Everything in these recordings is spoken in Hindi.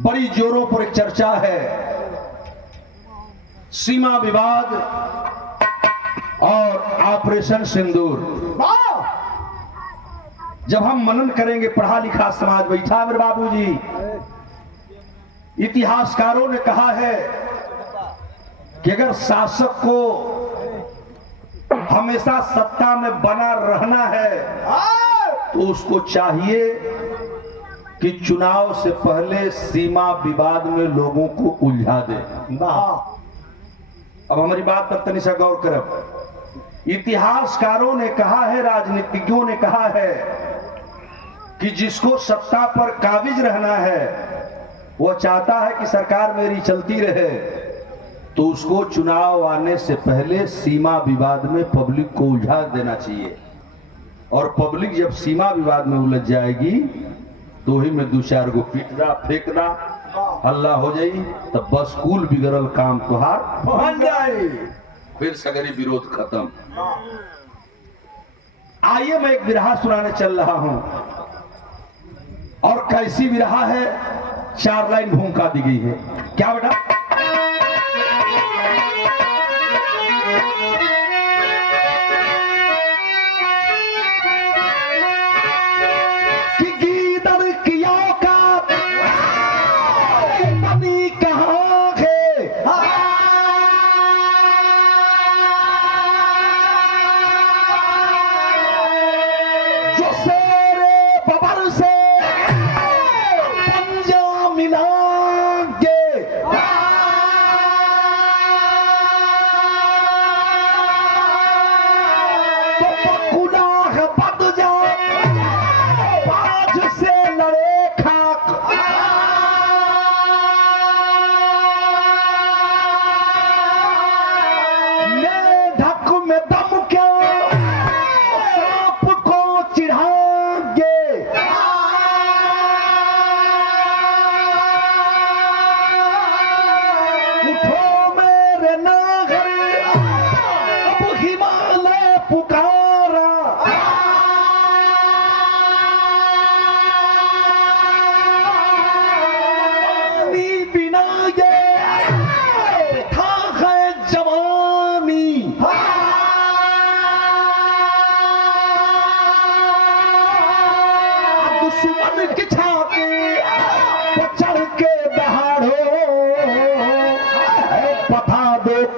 बड़ी जोरों पर एक चर्चा है, सीमा विवाद और ऑपरेशन सिंदूर। जब हम मनन करेंगे, पढ़ा लिखा समाज बैठा मेरे बाबूजी, इतिहासकारों ने कहा है कि अगर शासक को हमेशा सत्ता में बना रहना है तो उसको चाहिए कि चुनाव से पहले सीमा विवाद में लोगों को उलझा दे। अब हमारी बात पर तनिक सा गौर करब। इतिहासकारों ने कहा है, राजनीतिज्ञों ने कहा है कि जिसको सत्ता पर काबिज रहना है, वो चाहता है कि सरकार मेरी चलती रहे, तो उसको चुनाव आने से पहले सीमा विवाद में पब्लिक को उलझा देना चाहिए। और पब्लिक जब सीमा विवाद में उलझ जाएगी तो ही में दो चार गो पीटना फेंकना हल्ला हो जाई, तब बस कुल बिगड़ल काम तुहार बन जाए, फिर सगरी विरोध खत्म। आइए मैं एक विरहा सुनाने चल रहा हूं, और कैसी विरहा है, 4 लाइन भूमिका दी गई है। क्या बेटा?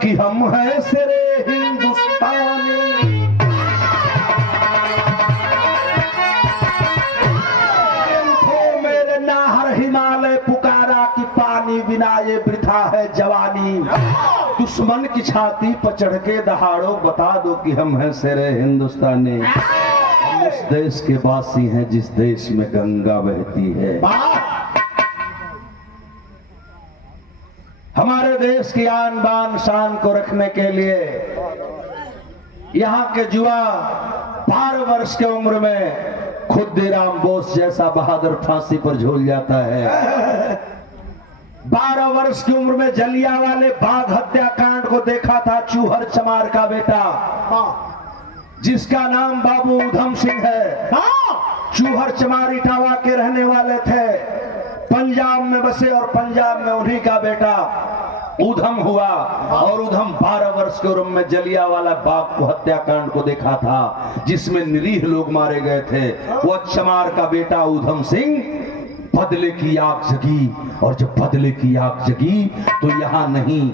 कि हम हैं सिरे हिंदुस्तानी, मेरे नाहर हिमालय पुकारा कि पानी बिना ये वृथा है जवानी। दुश्मन की छाती पर चढ़ के दहाड़ो, बता दो कि हम हैं सिरे हिंदुस्तानी। हम उस देश के वासी हैं जिस देश में गंगा बहती है। हमारे देश की आन बान शान को रखने के लिए यहाँ के युवा 12 वर्ष के उम्र में खुद्दीराम बोस जैसा बहादुर फांसी पर झूल जाता है। 12 वर्ष की उम्र में जलियांवाले बाग हत्याकांड को देखा था चूहर चमार का बेटा, जिसका नाम बाबू ऊधम सिंह है। चूहर चमार इटावा के रहने वाले थे, पंजाब में बसे, और पंजाब में उन्हीं का बेटा ऊधम हुआ। और ऊधम 12 वर्ष के उम्र में जलियांवाला बाग को हत्याकांड को देखा था, जिसमें निरीह लोग मारे गए थे। वो चमार का बेटा ऊधम सिंह बदले की आग जगी, और जब बदले की आग जगी तो यहाँ नहीं,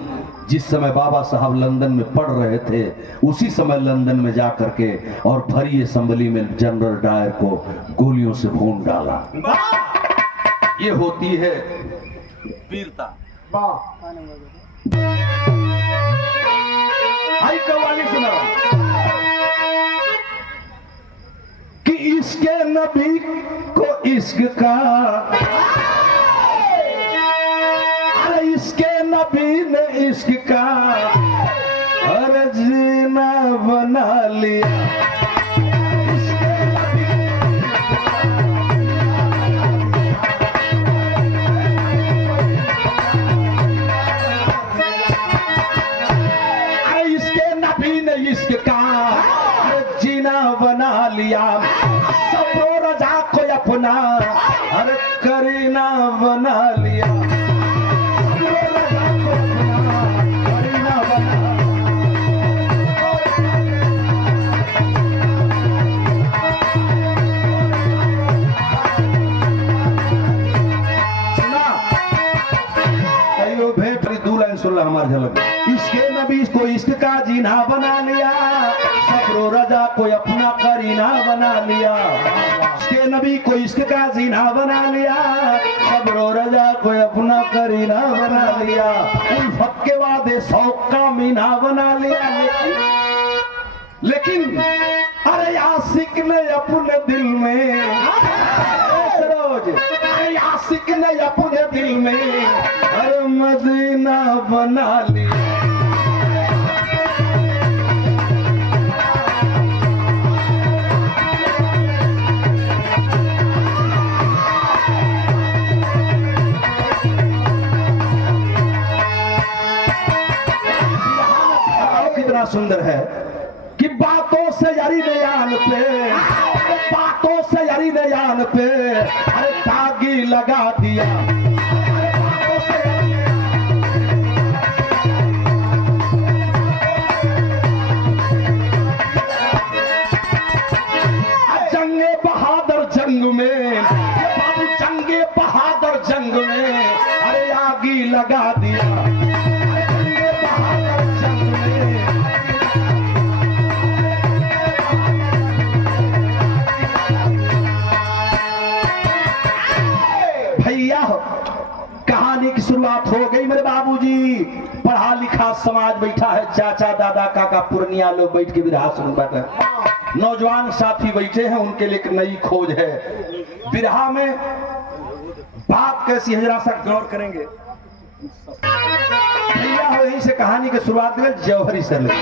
जिस समय बाबा साहब लंदन में पढ़ रहे थे, उसी समय लंदन में जाकर के और भरी असेंबली में जनरल डायर को गोलियों से भून डाला। ये होती है वीरता। आई कव्वाली सुना कि इसके नबी को इश्क का, अरे इसके नबी ने इश्क का अरे जीना बना लिया। बना लिया सबरो रजा को अपना, हर करीना बना लिया, करीना बना। सुना कईयों भेपरी दू लाइन सुन ला हमारे झलक। इसके नबी को इश्क का जीना बना लिया, सफरो रजा को अपना करीना बना लिया। इसके नबी को इश्क का जीना बना लिया, सफरो रजा को अपना करीना बना लिया। उल्फत के वादे शौक का मीना बना लिया। लेकिन अरे आशिक ने अपने दिल में, सरोज अरे आशिक ने अपने दिल में अरे मदीना बना लिया। कितना सुंदर है कि बातों से यारी नयान पे, बातों से यारी नयान पे अरे तागी लगा दिया। जंगे बहादुर जंग में बाबू, जंगे बहादुर जंग में अरे आगी लगा दिया। कहानी की शुरुआत हो गई मेरे बाबूजी। पढ़ा लिखा समाज बैठा है, चाचा दादा काका पुरनिया लोग बैठ के बिरहा सुन बैठे, नौजवान साथी बैठे हैं, उनके लिए एक नई खोज है। बिरहा में बात कैसी है जरा सा गौर करेंगे भैया। हो यहीं से कहानी की शुरुआत है जौहरी से ले।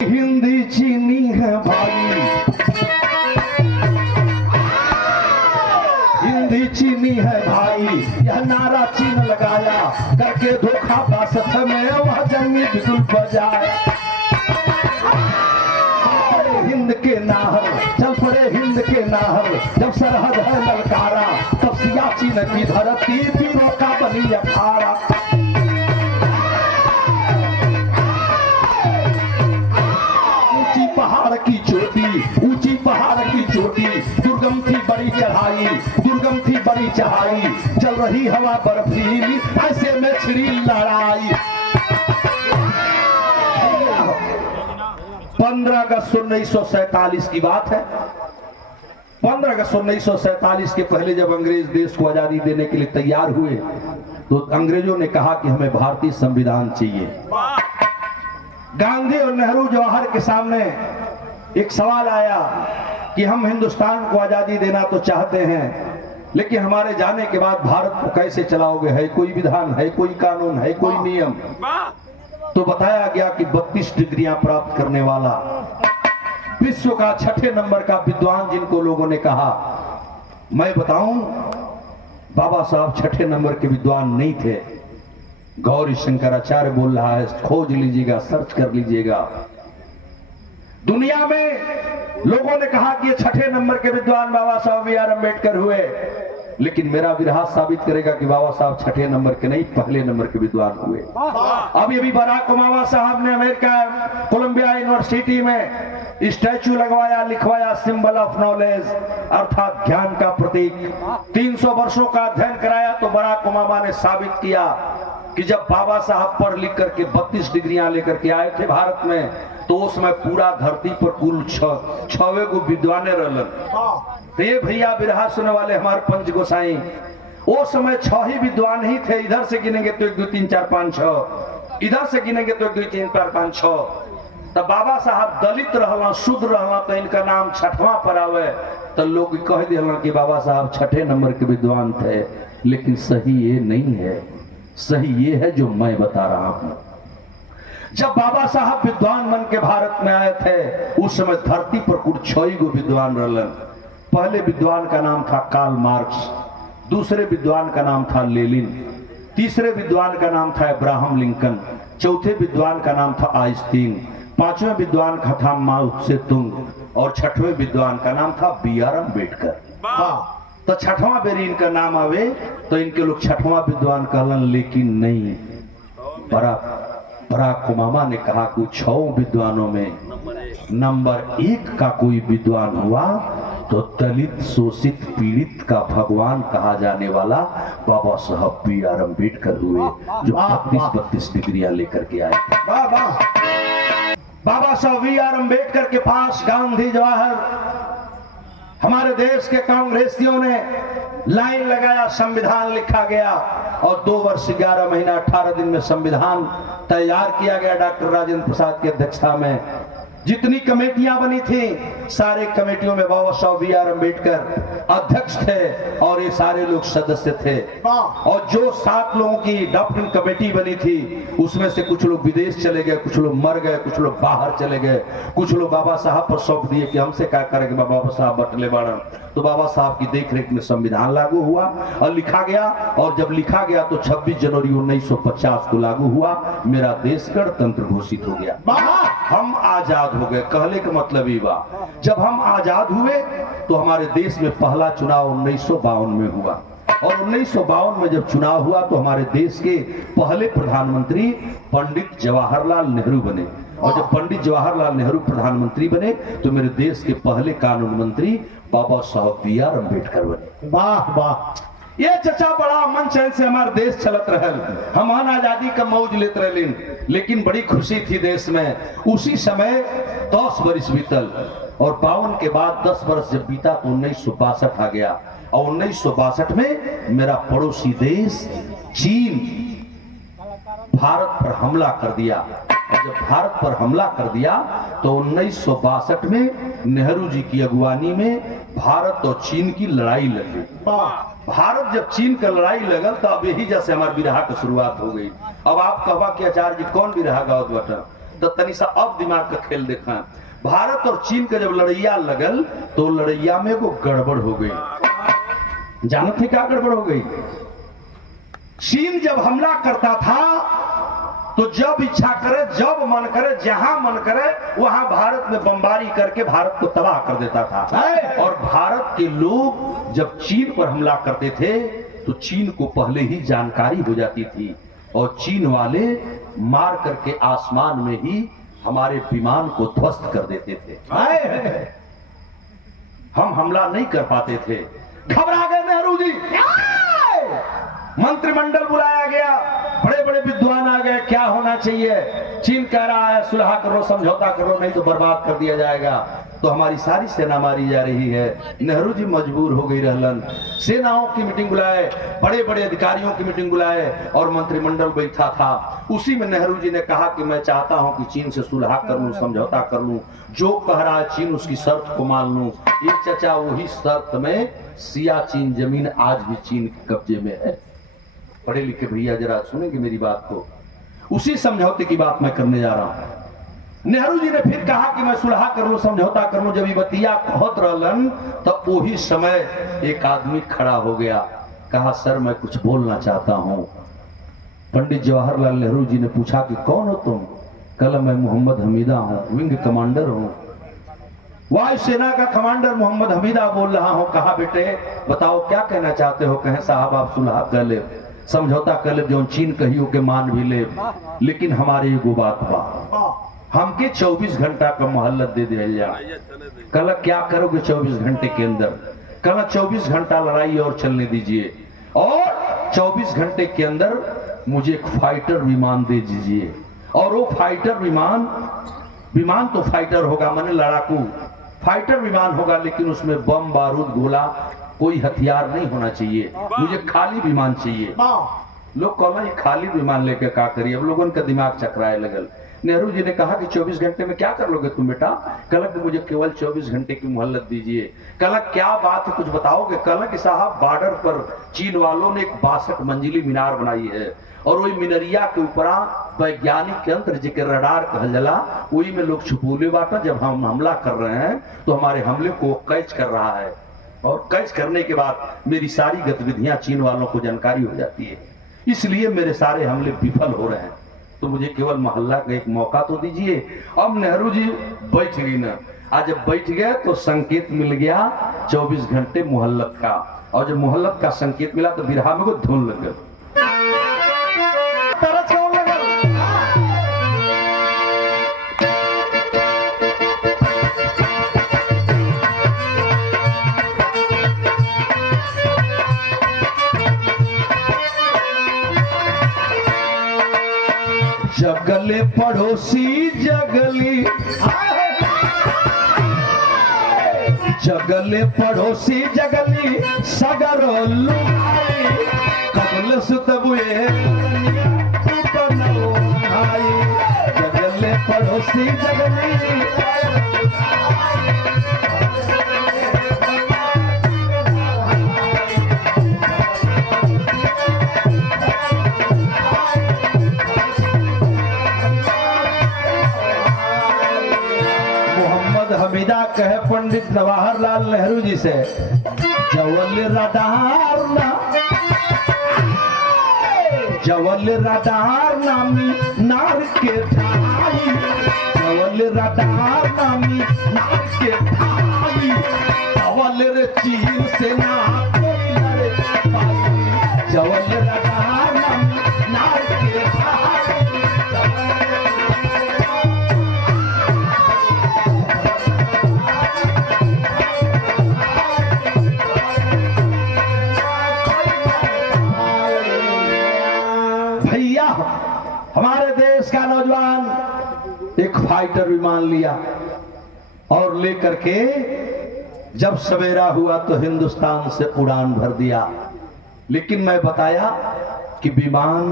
हिंदी चीनी है भाई, हिंदी चीनी है भाई, यह नारा चीन लगाया करके धोखा बासठ में वह जंगी बिगुल बजाया। हिंद के नाहर चल पड़े, हिंद के नाहर जब सरहद है ललकारा, तब सियाचिन की धरती वीरों का बनी अखाड़ा। पहाड़ की चोटी, ऊंची पहाड़ की चोटी, दुर्गम थी बड़ी चढ़ाई, दुर्गम थी बड़ी चढ़ाई, चल रही हवा बर्फीली, ऐसे में छिड़ी लड़ाई। 15 अगस्त 1947 की बात है। 15 अगस्त 1947 के पहले जब अंग्रेज देश को आजादी देने के लिए तैयार हुए तो अंग्रेजों ने कहा कि हमें भारतीय संविधान चाहिए। गांधी और नेहरू जवाहर के सामने एक सवाल आया कि हम हिंदुस्तान को आजादी देना तो चाहते हैं, लेकिन हमारे जाने के बाद भारत को कैसे चलाओगे? है कोई विधान, है कोई कानून, है कोई नियम? तो बताया गया कि 32 डिग्रियां प्राप्त करने वाला विश्व का 6ठे नंबर का विद्वान, जिनको लोगों ने कहा, मैं बताऊं बाबा साहब 6ठे नंबर के विद्वान नहीं थे। गौरी शंकराचार्य बोल रहा है, खोज लीजिएगा, सर्च कर लीजिएगा। दुनिया में लोगों ने कहा कि ये 6ठे नंबर के विद्वान बाबा साहब बी आर अम्बेडकर हुए, लेकिन मेरा विरहा साबित करेगा कि बाबा साहब 6ठे नंबर के नहीं, पहले नंबर के विद्वान हुए। अभी अभी बराक ओबामा साहब ने अमेरिका कोलंबिया यूनिवर्सिटी में स्टैचू लगवाया, लिखवाया सिंबल ऑफ नॉलेज, अर्थात ज्ञान का प्रतीक। 300 वर्षों का अध्ययन कराया तो बराक ओबामा ने साबित किया कि जब बाबा साहब पढ़ लिख करके 32 डिग्रियां लेकर के आए थे भारत में, तो उस समय पूरा धरती पर कुल 6 गो विद्वाने रहलन। ये भैया बिरहा सुनने वाले हमारे पंच गोसाई, वो समय 6 ही विद्वान ही थे। इधर से गिनेंगे तो 1 2 3 4 5 6, इधर से गिनेंगे तो 1 2 3 4 5 6। तब बाबा साहब दलित रहला, शुद्ध रहला, तो इनका नाम 6वां पर आवे, तो लोग कह दिया कि बाबा साहब 6ठे नंबर के विद्वान थे। लेकिन सही ये नहीं है, सही ये है जो मैं बता रहा हूं। जब बाबा साहब विद्वान बन के भारत में आए थे, उस समय धरती पर कुल 6 गो विद्वान रहलन। पहले विद्वान का नाम था कार्ल मार्क्स, दूसरे विद्वान का नाम था लेनिन, तीसरे विद्वान का नाम था अब्राहम लिंकन, चौथे विद्वान का नाम था आइंस्टीन, पांचवें विद्वान का था माओ से तुंग और छठवें विद्वान का नाम था बी.आर. अम्बेडकर। तो छठवां बेरी इनका नाम आवे तो इनके लोग छठवां विद्वान कहलन, लेकिन नहीं, बराक ओबामा ने कहा कि 6 विद्वानों में नंबर 1 का कोई विद्वान हुआ तो दलित शोषित पीड़ित का भगवान कहा जाने वाला बाबा साहब बी.आर. अम्बेडकर हुए, जो 32 डिग्रियां लेकर के आए। बाबा साहब बी.आर. अम्बेडकर के पास गांधी जवाहर हमारे देश के कांग्रेसियों ने लाइन लगाया, संविधान लिखा गया और 2 वर्ष 11 महीना 18 दिन में संविधान तैयार किया गया डॉक्टर राजेंद्र प्रसाद की अध्यक्षता में। जितनी कमेटियां बनी थी सारे कमेटियों में बाबा साहब बी.आर. अम्बेडकर अध्यक्ष थे और ये सारे लोग सदस्य थे। और जो 7 लोगों की ड्राफ्टिंग कमेटी बनी थी उसमें से कुछ लोग विदेश चले गए, कुछ लोग मर गए, कुछ लोग बाहर चले गए, कुछ लोग बाबा साहब पर सौंप दिए कि हमसे क्या करेंगे, बाबा साहब बटले बाड़न। तो बाबा साहब की देखरेख में संविधान लागू हुआ और लिखा गया, और जब लिखा गया तो 26 जनवरी 1950 को लागू हुआ। मेरा देश गणतंत्र घोषित हो गया, हम आजाद हो गए। कहने का मतलब ये बा, जब हम आजाद हुए तो हमारे देश में पहला चुनाव 1952 में हुआ और 1952 में जब चुनाव हुआ तो हमारे देश के पहले प्रधानमंत्री पंडित जवाहरलाल नेहरू बने। और जब पंडित जवाहरलाल नेहरू प्रधानमंत्री बने तो मेरे देश के पहले कानून मंत्री बाबा साहब बी.आर. अम्बेडकर बने। वाह वाह, ये चचा बड़ा मन चैन से हमारा देश चलत रहल, हम आजादी का मौज लेते रहलिन, लेकिन बड़ी खुशी थी देश में। उसी समय 10 वर्ष बीतल और 52 के बाद 10 वर्ष जब बीता तो 1962 आ गया और 1962 में मेरा पड़ोसी देश चीन भारत पर हमला कर दिया। और जब भारत पर हमला कर दिया तो 1962 में नेहरू जी की अगुवानी में भारत और चीन की लड़ाई लगी। भारत जब चीन का लड़ाई लगल तो अब यही जैसे हमारे बिरहा की शुरुआत हो गई। अब आप कहबा कि आचार्य जी कौन बिरहा गावत बटा, तो तनी सा अब दिमाग का खेल देखा। भारत और चीन का जब लड़ैया लगल तो लड़ैया में वो गड़बड़ हो गई। जानते क्या गड़बड़ हो गई? चीन जब हमला करता था तो जब इच्छा करे, जब मन करे, जहां मन करे वहां भारत में बमबारी करके भारत को तबाह कर देता था। और भारत के लोग जब चीन पर हमला करते थे तो चीन को पहले ही जानकारी हो जाती थी और चीन वाले मार करके आसमान में ही हमारे विमान को ध्वस्त कर देते थे। हम हमला नहीं कर पाते थे। घबरा गए नेहरू जी, मंत्रिमंडल बुलाया गया, बड़े बड़े विद्वान आ गए, क्या होना चाहिए? चीन कह रहा है सुलह करो, समझौता करो, नहीं तो बर्बाद कर दिया जाएगा। तो हमारी सारी सेना मारी जा रही है। नेहरू जी मजबूर हो गई रहलन, सेनाओं की मीटिंग बुलाए, बड़े बड़े अधिकारियों की मीटिंग बुलाए और मंत्रिमंडल बैठा था। उसी में नेहरू जी ने कहा कि मैं चाहता हूं कि चीन से सुलह कर लूं, समझौता कर लूं, जो कह रहा है चीन उसकी शर्त को मान लूं। ये चचा वही शर्त में सियाचिन जमीन आज भी चीन के कब्जे में है। पढ़े लिखे भैया जरा सुनेंगे मेरी बात को। उसी समझौते की बात मैं करने जा रहा हूं। नेहरू जी ने फिर कहा कि मैं सुलह कर लूं, समझौता कर लूं। जब ये बतिया कहत रहलन तो वही समय एक आदमी खड़ा हो गया, कहा सर मैं कुछ बोलना चाहता हूं। पंडित जवाहरलाल नेहरू जी ने पूछा कि कौन हो तुम? कल मैं मोहम्मद हमीदा हूं, विंग कमांडर हूं, वायुसेना का कमांडर मोहम्मद हमीदा बोल रहा हूं। कहा बेटे बताओ क्या कहना चाहते हो? कहे साहब आप सुलह कर ले, समझौता कर ले, जो चीन कहियो के मान भी ले, लेकिन हमारी एगो बात बा, हमके 24 घंटा का मोहल्लत दे दिया जाए। कल क्या करोगे 24 घंटे के अंदर? कल 24 घंटा लड़ाई और चलने दीजिए और 24 घंटे के अंदर मुझे एक फाइटर विमान दे दीजिए। और वो फाइटर विमान तो फाइटर होगा, माने लड़ाकू फाइटर विमान होगा, लेकिन उसमें बम बारूद गोला कोई हथियार नहीं होना चाहिए, मुझे खाली विमान चाहिए। लोग कहना ये खाली विमान लेके क्या करिए? अब लोगों का दिमाग चकराए लगल। नेहरू जी ने कहा कि 24 घंटे में क्या कर लोगे तुम बेटा? कल कि मुझे केवल 24 घंटे की मोहल्लत दीजिए। कल क्या बात है कुछ बताओगे? कल कि साहब बॉर्डर पर चीन वालों ने एक 62 मंजिली मीनार बनाई है और वही मिनरिया के ऊपर वैज्ञानिक यंत्र जिके रडार कहल जला, वही में लोग छुपूले बाटा। जब हम हमला कर रहे हैं तो हमारे हमले को कैच कर रहा है और कैच करने के बाद मेरी सारी गतिविधियां चीन वालों को जानकारी हो जाती है, इसलिए मेरे सारे हमले विफल हो रहे हैं। तो मुझे केवल मोहल्ला का एक मौका तो दीजिए। अब नेहरू जी बैठ गई ना, आज जब बैठ गए तो संकेत मिल गया 24 घंटे मोहल्लत का, और जब मोहल्लत का संकेत मिला तो बिरहा में को धुन लग गई। जगले पड़ोसी जगली, जगले पड़ोसी जगली सगरो लुभाई, कबल सुतबुए जगले पड़ोसी जगली। हमीदा कहे पंडित जवाहरलाल नेहरू जी से, जवल रडार ना, जवल रडार नामी नार के ठाई, जवल रडार नामी नार के ठाई, जवल रे चीन से ना कोई लड़े पाई, जवल रडार नामी नार के ठाई। भैया हमारे देश का नौजवान एक फाइटर विमान लिया और लेकर के जब सवेरा हुआ तो हिंदुस्तान से उड़ान भर दिया। लेकिन मैं बताया कि विमान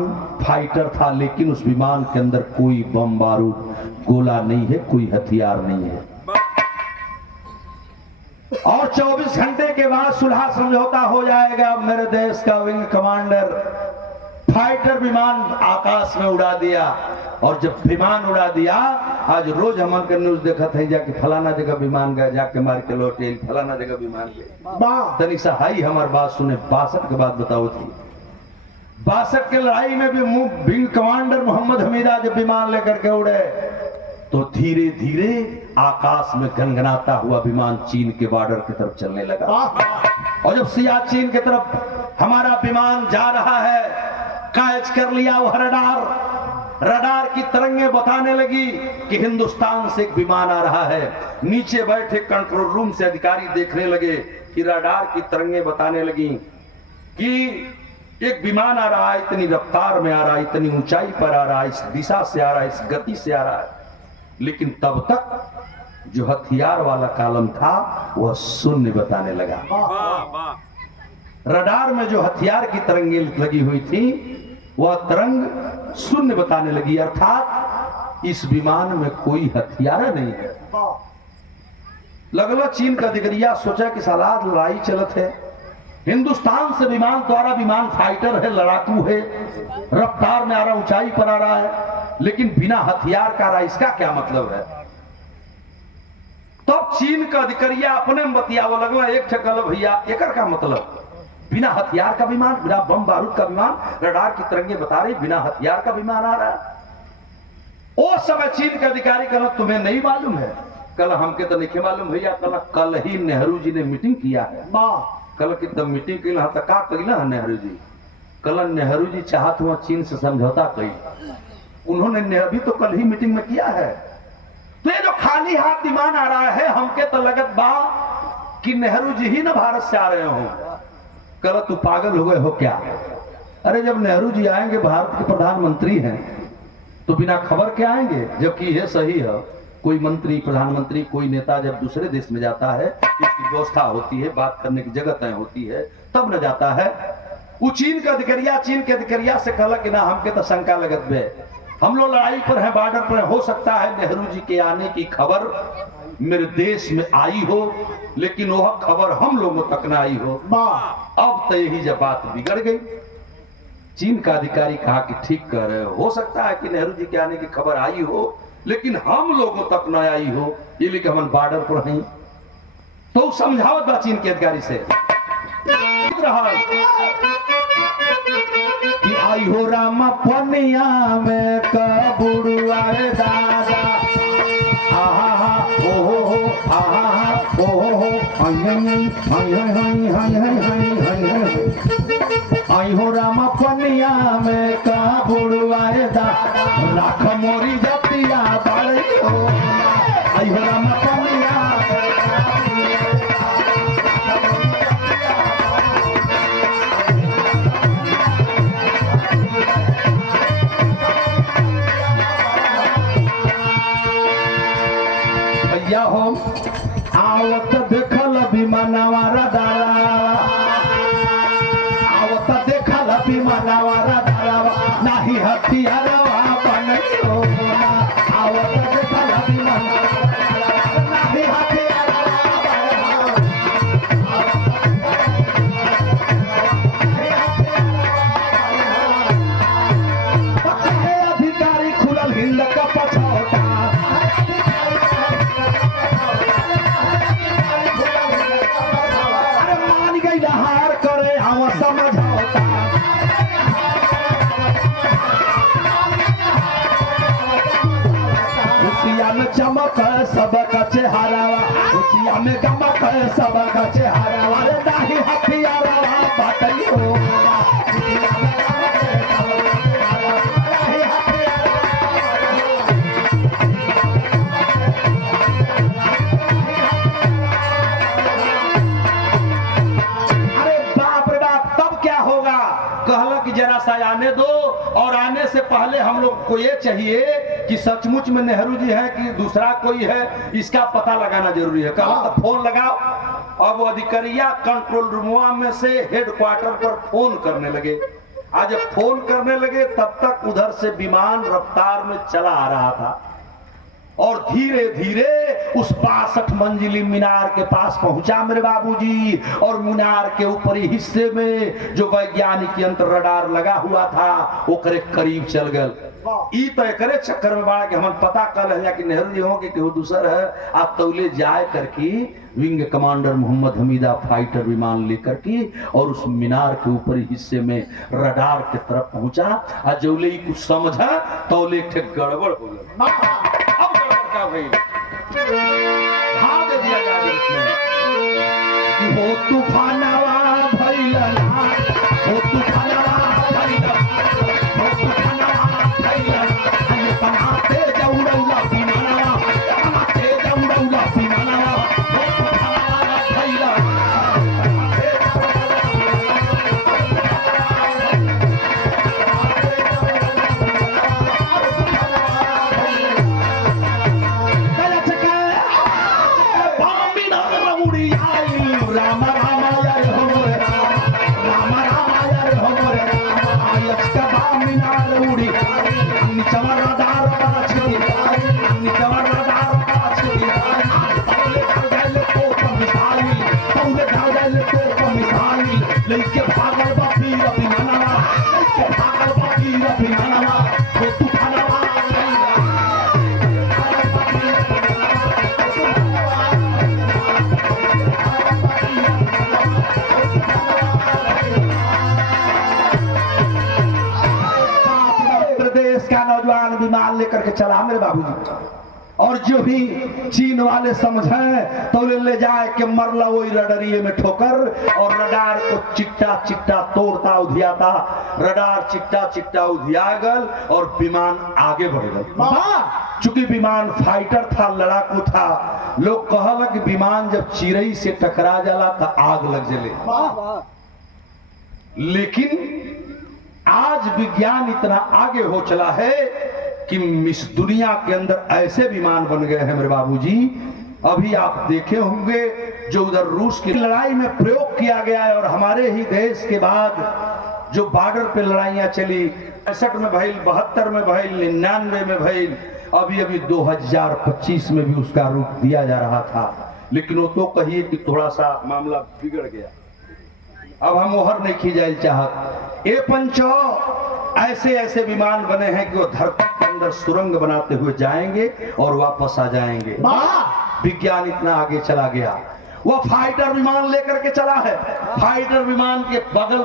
फाइटर था, लेकिन उस विमान के अंदर कोई बम बारूद गोला नहीं है, कोई हथियार नहीं है। और 24 घंटे के बाद सुलह समझौता हो जाएगा। मेरे देश का विंग कमांडर फाइटर विमान आकाश में उड़ा दिया, और जब विमान उड़ा दिया, आज रोज हम के न्यूज देखा था जाके फलाना जगह विमान गया, जाके मार के लौटे, फलाना जगह विमान गया। तनिक सा हाई हमारी बात सुने। 62 के बाद बताओ थी, 62 के लड़ाई में भी विंग कमांडर मोहम्मद हमीदा जब विमान लेकर के उड़े तो धीरे धीरे आकाश में गनगनाता हुआ विमान चीन के बॉर्डर की तरफ चलने लगा। और जब सियाचिन की तरफ हमारा विमान जा रहा है, कैच कर लिया वो रडार, रडार की तरंगे बताने लगी कि हिंदुस्तान से एक विमान आ रहा है। नीचे बैठे कंट्रोल रूम से अधिकारी देखने लगे कि रडार की तरंगे बताने लगी कि एक विमान आ रहा है, इतनी रफ्तार में आ रहा है, इतनी ऊंचाई पर आ रहा है, इस दिशा से आ रहा है, इस गति से आ रहा है। लेकिन तब तक जो हथियार वाला कॉलम था वह शून्य बताने लगा। रडार में जो हथियार की तरंगे लगी हुई थी वह तरंग शून्य बताने लगी, अर्थात इस विमान में कोई हथियार नहीं है। लगभग चीन का अधिकारिया सोचा कि सालाद लड़ाई चलत है, हिंदुस्तान से विमान द्वारा, विमान फाइटर है, लड़ाकू है, रफ्तार में आ रहा, ऊंचाई पर आ रहा है, लेकिन बिना हथियार का रहा, इसका क्या मतलब है। तब चीन का अधिकारिया अपने में बतियावा लगवा, एक ठकल भैया एकर का मतलब बिना हथियार का विमान, बिना बम बारूद का विमान, रडार की तरंगे बता रही बिना हथियार का विमान आ रहा है। ओ समय चीन के अधिकारी कहला तुम्हें नहीं मालूम है? कल हमके तो नहीं मालूम भैया, कल ही नेहरू जी ने मीटिंग किया है। कल की तब मीटिंग कैल का कैला है नेहरू जी? कल नेहरू जी चाहत हुआ चीन से समझौता कई, उन्होंने अभी तो कल ही मीटिंग में किया है। तो ये जो खाली हाथ विमान आ रहा है, हमके तो लगत बा कि नेहरू जी ही ना भारत से आ रहे हो। कल तू पागल हो गए हो क्या? अरे जब नेहरू जी आएंगे, भारत के प्रधानमंत्री हैं, तो बिना खबर के आएंगे? जबकि यह सही है, कोई मंत्री, प्रधानमंत्री, कोई नेता जब दूसरे देश में जाता है, इसकी व्यवस्था होती है, बात करने की जगह तय होती है, तब न जाता है। वो चीन के अधिकारिया से कहला कि ना हमके तो शंका लगत बे, हम लोग लड़ाई पर हैं, बॉर्डर पर हो सकता है नेहरू जी के आने की खबर मेरे देश में आई हो, लेकिन वह खबर हम लोगों तक न आई हो। अब तो यही जब बात बिगड़ गई। चीन का अधिकारी कहा कि ठीक कह रहे हो सकता है कि नेहरू जी के आने की खबर आई हो, लेकिन हम लोगों तक न आई हो, ये लेकिन हम बॉर्डर पर हैं। तो समझावत चीन के अधिकारी से कि आई हो राम पनिया में कबुड़ुआ दादा आहा ओहो आहा ओहो आई हो राम पनिया में कबुड़ुआ दादा राख मोरी जतिया बड़ी हो आई हो राम पनिया भैया हो आवत देखल विमानवारा दारा आवत देखल विमानवारा दारा नाही हथियारवा बनई हो आवत देखल विमानवारा नाही हथियारवा अधिकारी खुलल हिंद का पछौटा हार करे हम समझौता उसिया में चमक सबका चेहरावा उसिया में गमक सबका चेहरावा रे दाही हथियारवा बाटई हो कहला कि जरा सा आने दो और आने से पहले हम लोग को ये चाहिए कि सचमुच में नेहरू जी है कि दूसरा कोई है इसका पता लगाना जरूरी है। कहला तो फोन लगाओ। अब अधिकारिया कंट्रोल रूमवा में से हेडक्वार्टर पर फोन करने लगे। आज जब फोन करने लगे तब तक उधर से विमान रफ्तार में चला आ रहा था और धीरे धीरे उस 62 मंजिली मीनार के पास पहुंचा मेरे बाबूजी। और मीनार के ऊपरी हिस्से में जो वैज्ञानिक यंत्र रडार लगा हुआ था वो करीब चल गए। ई तो करे चक्कर में बाड़ा कि हम पता कर रहे कि नेहरू जी हो कि केहू दूसर है। आप तौले जाए करके wing commander Mohammad Hamida fighter विमान लेकर के और उस मीनार के ऊपरी हिस्से में रडार के तरफ पहुंचा। और जौले ही कुछ समझा तौले गड़बड़ हो गया। भाग दिया जाए कि हो तूफानवा भइला हो तूफानवा भइला हो तूफानवा भइला हम बनाते जौड़ौला विमानवा बनाते जौड़ौला विमानवा हो तूफानवा भइला राम राम यार हो मोरे राम राम यार हो मोरे आज का बामिनार उड़ी निचवा रडार पर छुटी निचवा रडार पर छुटी तौले धागल तो मिसाइल तौले धागल तो मिसाइल लेके भागल बा फिर विमानवा लेके भागल बा फिर विमानवा वो तूफानवा का नौजवान विमान लेकर के चला मेरे बाबूजी। और जो भी चीन वाले समझे तो ले जाए के मरला वही रडरिए में ठोकर और रडार को चिट्टा चिट्टा तोड़ता उधियाता। रडार चिट्टा चिट्टा उधिया गल और विमान आगे बढ़ गल। चूंकि विमान फाइटर था लड़ाकू था लोग कहला कि विमान जब चिरई से टकरा जाला तो आग लग जले। लेकिन आज विज्ञान इतना आगे हो चला है कि इस दुनिया के अंदर ऐसे विमान बन गए हैं मेरे बाबूजी। अभी आप देखे होंगे जो उधर रूस की लड़ाई में प्रयोग किया गया है और हमारे ही देश के बाद जो बॉर्डर पे लड़ाइयां चली 65 में भइल 72 में भइल 99 में भइल अभी 2025 में भी उसका रूप दिया जा रहा था। लेकिन वो तो कहिए कि थोड़ा सा मामला बिगड़ गया। अब हम ओहर नहीं खींचाइल चाहत। A-50 ऐसे ऐसे विमान बने हैं कि वो धरती के अंदर सुरंग बनाते हुए जाएंगे और वापस आ जाएंगे। विज्ञान इतना आगे चला गया। वो फाइटर विमान लेकर के चला है। फाइटर विमान के अगल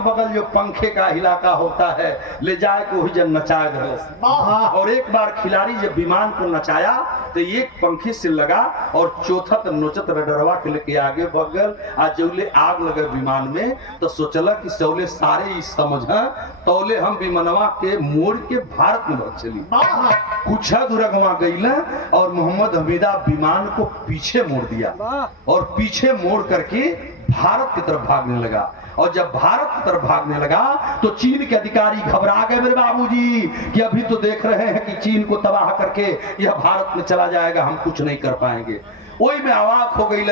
बगल जो पंखे का इलाका होता है ले जाए के वही जब नचाए दे। और एक बार खिलाड़ी जब विमान को नचाया तो एक पंखे से लगा और चौथा नोचत रडरवा के लेके आगे बगल आज जौले आग लगे विमान में तो सोचला कि सौले सारे समझ तौले हम विमानवा के मोड़ के भारत में बढ़ चली। कुछ दूरगवा गई और मोहम्मद हमीदा विमान को पीछे मोड़ दिया और पीछे मोड़ करके भारत की तरफ भागने लगा। और जब भारत की तरफ भागने लगा तो चीन के अधिकारी घबरा गए मेरे बाबूजी कि अभी तो देख रहे हैं कि चीन को तबाह करके यह भारत में चला जाएगा, हम कुछ नहीं कर पाएंगे। वही में आवाज हो गई,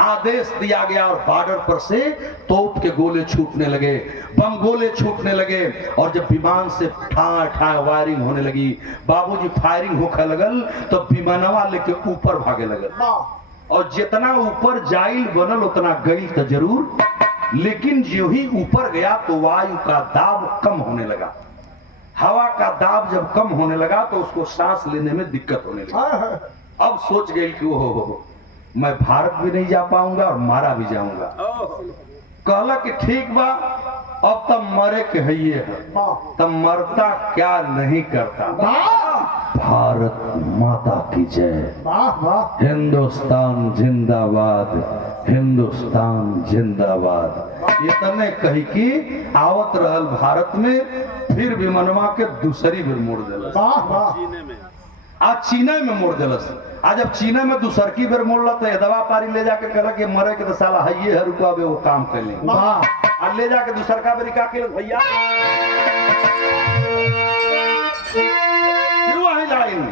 आदेश दिया गया और बॉर्डर पर से तोप के गोले छूटने लगे, बम गोले छूटने लगे। और जब विमान से ठा ठा वायरिंग होने लगी, बाबूजी फायरिंग होने लगल तो विमानवा लेके ऊपर भागे लगल। और जितना ऊपर जाइल बनल उतना गई तो जरूर, लेकिन जो ही ऊपर गया तो वायु का दाब कम होने लगा। हवा का दाब जब कम होने लगा तो उसको सांस लेने में दिक्कत होने लगी। अब सोच गई कि वो मैं भारत भी नहीं जा पाऊंगा और मारा भी जाऊंगा। कहला कि ठीक बा, अब तब मरे के है तब मरता क्या नहीं करता। भारत माता की जय, हिंदुस्तान जिंदाबाद, हिंदुस्तान जिंदाबाद। इतने कही कि आवत रहल भारत में, फिर विमानवा के दूसरी बेर मोड़ दिलस। आज चीना में मोड़ दिलस। आज जब चीना में दूसर की बेर मोड़ तो दवा पारी ले जाके कर के मरे के तो साला है रुका वो काम कर ले और ले जाके दूसर का बेरी का के भैया लाइन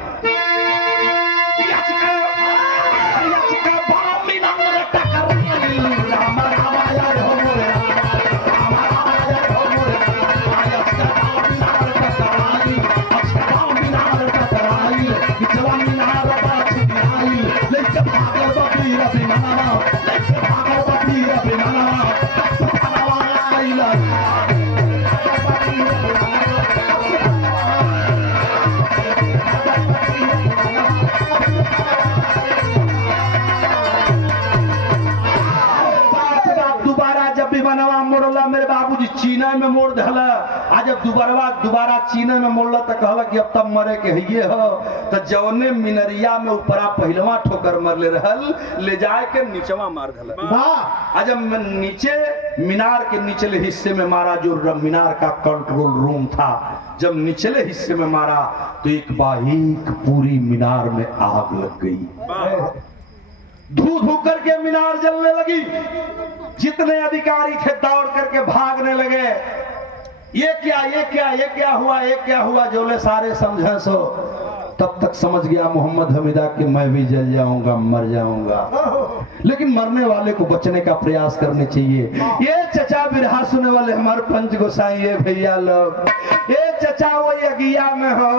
मेरे बाबूजी चीना में मोड़ दला। आज जब दोबारा चीना में मोड़ला तो कहला कि अब तब मरे के है हो। तो जौने मिनरिया में ऊपरा पहलवा ठोकर मरले रहल ले जाए के नीचवा मार दला। आज जब नीचे मीनार के निचले हिस्से में मारा, जो मीनार का कंट्रोल रूम था, जब निचले हिस्से में मारा तो एक बारीक पूरी मीनार में आग लग गई। धू धू करके मीनार जलने लगी। जितने अधिकारी थे दौड़ करके भागने लगे। ये क्या हुआ जोले सारे समझे सो तब तक समझ गया मोहम्मद हमीदा कि मैं भी जल जाऊंगा, मर जाऊंगा। लेकिन मरने वाले को बचने का प्रयास करने चाहिए। ये चचा बिरहा सुने वाले हमारे पंच गोसाई ये भैया लोग, ये चचा वही अगिया में हो,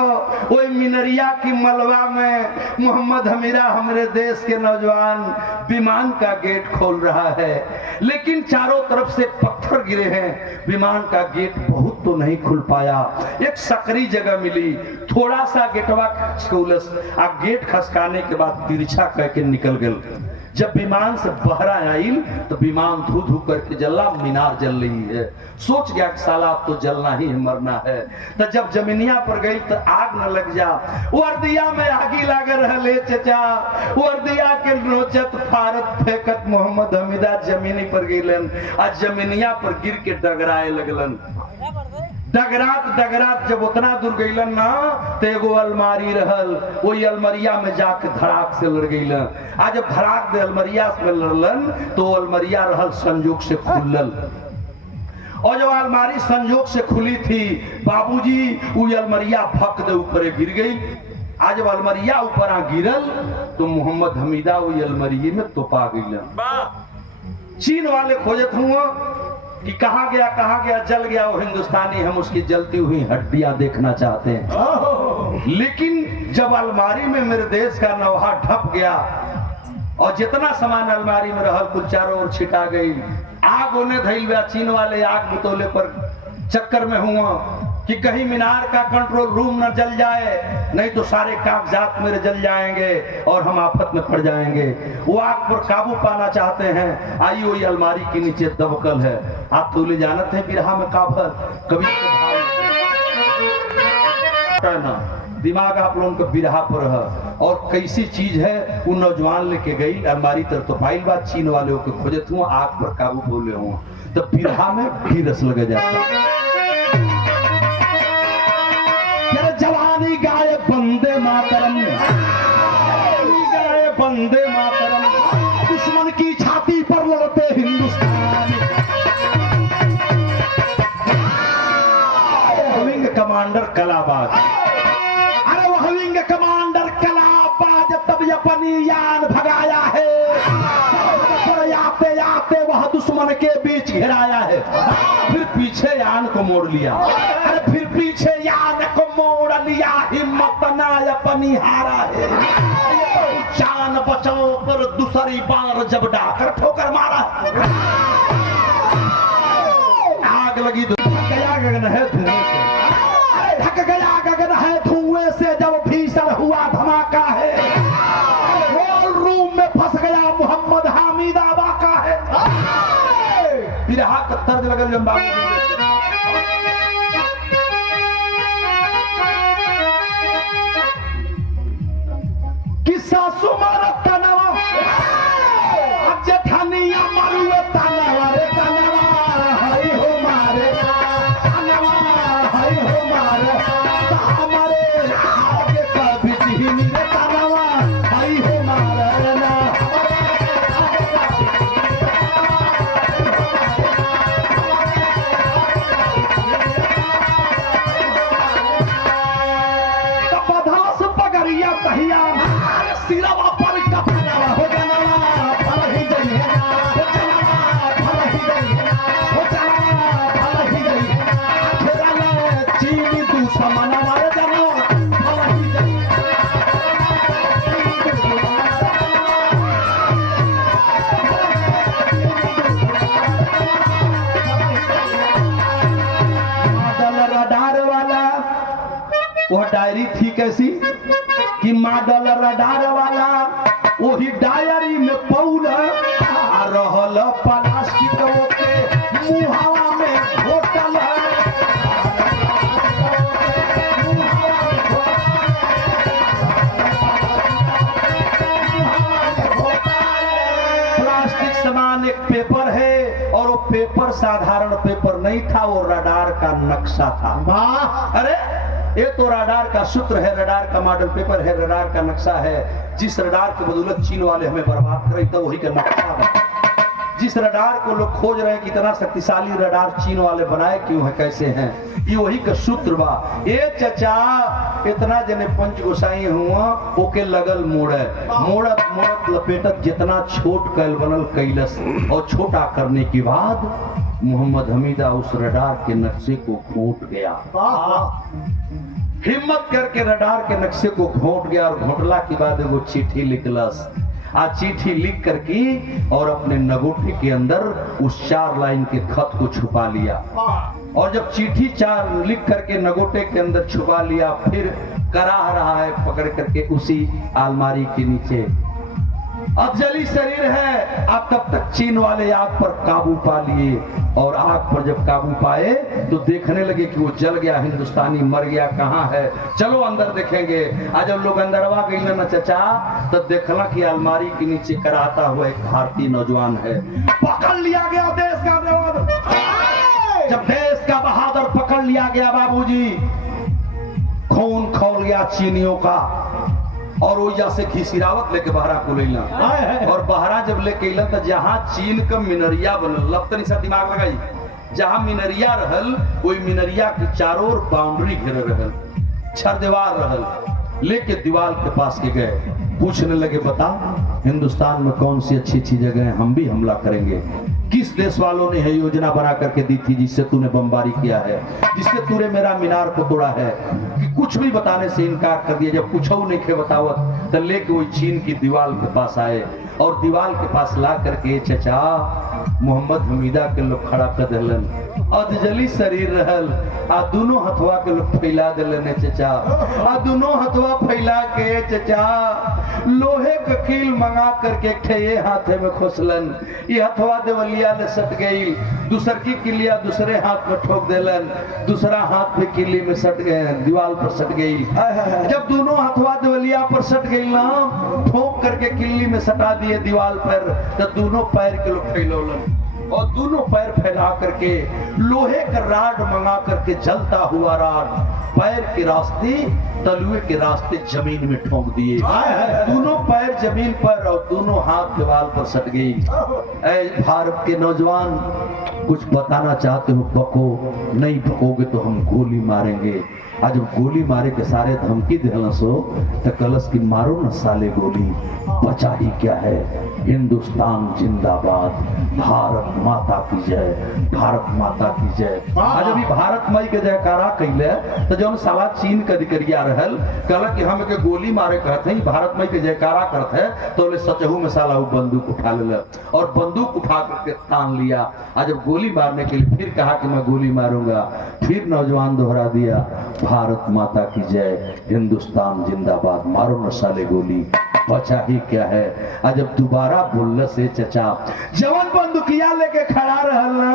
वही मिनरिया की मलबा में मोहम्मद हमीदा हमारे देश के नौजवान विमान का गेट खोल रहा है। लेकिन चारों तरफ से पत्थर गिरे हैं, विमान का गेट बहुत तो नहीं खुल पाया। एक सकरी जगह मिली, थोड़ा सा गेटवा गेट खसकाने के बाद तिरछा करके निकल गए। जब विमान से बहरा आई तो विमान धू धू करके जला, मीनार जल रही है। सोच गया कि साला अब तो जलना ही मरना है। तो जब जमीनिया पर गई तो आग न लग जा। वर्दिया में आगी लाग रहे चचा, वर्दिया के नोचत फारत फेंकत मोहम्मद हमीदा जमीनी पर गिलन। आज जमीनिया पर गिर के डगराए लगलन। डगरात जब उतना दूर गईलन ना तो एगो अलमारी रहल, वही अलमरिया में जाके धड़ाक से लड़ गईलन। आज जब धड़ाक दे अलमरिया से लड़लन तो अलमरिया रहल संजोग से खुलल। और जब अलमारी संजोग से खुली थी बाबूजी, वो अलमरिया भक दे ऊपर गिर गई। आज जब अलमरिया ऊपर गिरल तो मोहम्मद हमीदा वही अलमरिये में तोपा गईलन। चीन वाले खोजत हुआ कि कहाँ गया जल गया वो हिंदुस्तानी, हम उसकी जलती हुई हड्डियां देखना चाहते हैं। लेकिन जब अलमारी में मेरे देश का नौहा ढप गया और जितना सामान अलमारी में रहल कुल चारों ओर छिटा गई। आग होने धैल गया, चीन वाले आग बुतौले पर चक्कर में हुआ कि कहीं मीनार का कंट्रोल रूम न जल जाए, नहीं तो सारे कागजात मेरे जल जाएंगे और हम आफत में पड़ जाएंगे। वो आग पर काबू पाना चाहते हैं, आई वही अलमारी के नीचे दबकल है। आप तो ले जानते हैं बिरहा में काबर कभी ना दिमाग आप लोगों का बिरहा पर है। और कैसी चीज है वो नौजवान लेके गई अलमारी तर तो पाइल बात चीन वाले के खोजत हुआ आग पर काबू बोले हुआ, तो बिरहा में भी रस लगे जाता। जवानी गाए बंदे मातरम, गाए बंदे मातरम, दुश्मन की छाती पर लड़ते हिंदुस्तान। विंग कमांडर कलाबाज, अरे वह विंग कमांडर कलाबाज तब अपनी यान भगाया है, आते आते वह दुश्मन के बीच घिराया है, फिर पीछे यान को मोड़ लिया। अरे फिर पीछे यान को मोड़ लिया, हिम्मत ना अपनी हारा है, जान बचाओ पर दूसरी बार जब डाकर ठोकर मारा, आग लगी गया गगन है धुएं से, ढक गया गगन है धुएं से जब भीषण हुआ धमाका है, रूम में फंस गया मोहम्मद हामिद आबा का है। बिरहा का तर्ज लगल जब किस्सा सुमर तनवा आज धनिया मारुए तनवा रे तनवा हई हो मारे तनवा हई हो मारे हमारे आगे कभी ही मेरे तनवा हई हो मारे ना। तपधास पगरिया कहिया सिरवा पर कपड़ा हो जाना फल ही गई है, हो जाना फल ही गई है, हो जाना फल ही गई है, खेला चीनी दुश्मन मार जाना फल ही गई मॉडल रडार वाला। वह डायरी थी कैसी कि मॉडल रडार वाला वही डायरी में पौल रहल प्लास्टिक के मुहावा में होटल प्लास्टिक सामान एक पेपर है और वो पेपर साधारण पेपर नहीं था, वो रडार का नक्शा था। अरे ये तो रडार का सूत्र है, रडार का मॉडल पेपर है, रडार का नक्शा है। जिस रडार की बदौलत चीन वाले हमें बर्बाद करे तो वही का नक्शा है। जिस रडार को लोग खोज रहे हैं कितना शक्तिशाली रडार चीन वाले बनाए क्यों है, कैसे हैं, ये वही का सूत्र बा। ये चचा इतना जने पंच गोसाई हुआ ओके लगल मोड़े, मोड़त मोड़त लपेटत जितना छोट कैल बनल कैलस, और छोटा करने के बाद मोहम्मद हमीदा उस रडार के नक्शे को घोंट गया। हिम्मत करके रडार के नक्शे को घोंट गया और घोटला के बाद वो चिट्ठी लिखलस। चिट्ठी लिख करके और अपने नगोटे के अंदर उस 4 लाइन के खत को छुपा लिया। और जब चिट्ठी 4 लिख करके नगोटे के अंदर छुपा लिया, फिर कराह रहा है पकड़ करके उसी अलमारी के नीचे। अब जली शरीर है, आप तब तक चीन वाले आग पर काबू पा लिए, और आग पर जब काबू पाए तो देखने लगे कि वो जल गया, हिंदुस्तानी मर गया, कहाँ है, चलो अंदर देखेंगे। आज जब लोग अंदरवा गए ना चचा, तब देखला कि अलमारी के नीचे कराता हुआ एक भारतीय नौजवान है। पकड़ लिया गया देश का बहादुर। जब देश का बहादुर पकड़ लिया गया बाबूजी, खून खौल गया चीनियों का, और वो यहाँ से घिसिरावत लेके बहरा को लेला। और बहरा जब लेके अला तो जहाँ चीन का मिनरिया बनल, लब तनी सा दिमाग लगाई, जहाँ मिनरिया रहल वही मिनरिया के चारों ओर बाउंड्री घेरे रहल, छरदीवार रहल। लेके दीवार के पास के गए, पूछने लगे बता हिंदुस्तान में कौन सी अच्छी अच्छी जगह है, हम भी हमला करेंगे। किस देश वालों ने है योजना बना करके दी थी जिससे तूने बमबारी किया है, जिससे तूने मेरा मीनार को तोड़ा है, कि कुछ भी बताने से इनकार कर दिया। जब कुछ नहीं खे बतावत तो लेके वही चीन की दीवार के पास आए, और दीवार के पास ला करके चचा मोहम्मद हमीदा के लोग खड़ा कर दिलन। अधजली शरीर रहल आ दोनों हथवा के लोग फैला दिले चचा आ दोनों हथवा फैला के चचा लोहे का कील मंगा करके ठे हाथे में खोसलन ये हथवा देवलिया ले सट गई दूसर की किलिया दूसरे हाथ में ठोक देलन दूसरा हाथ पे किली में सट गए दीवार पर सट गई जब दोनों हथवा देवलिया पर सट गई ना ठोक करके किल्ली में सटा दिए दीवार पर तो दोनों पैर के लोग फैलोलन और दोनों पैर फैला करके लोहे का राड मंगा करके जलता हुआ राड पैर के रास्ते तलुए के रास्ते जमीन में ठोक दिए दोनों पैर जमीन पर और दोनों हाथ दीवार पर सट गई। ऐ भारत के नौजवान कुछ बताना चाहते हो बको नहीं बकोगे तो हम गोली मारेंगे। आज जब गोली मारे के सारे धमकी दिलस हो तो कलश की मारो न साले गोली बचा ही क्या है। हिंदुस्तान जिंदाबाद भारत माता की जय भारत माता की जय। आज अभी भारत माई के जयकारा कैले तो जौन साला चीन के अधिकारिया रहल कहला कि हम के गोली मारे कहते हैं भारत माई के जयकारा करते हैं तो सचहू में साला वो बंदूक उठा ले और बंदूक उठा करके तान लिया। आज जब गोली मारने के लिए फिर कहा कि मैं गोली मारूंगा फिर नौजवान दोहरा दिया भारत माता की जय हिंदुस्तान जिंदाबाद मारो न साले गोली बचा ही क्या है। आज जब दोबारा बोल से चचा जवन बंदुकिया लेके खड़ा रहल ना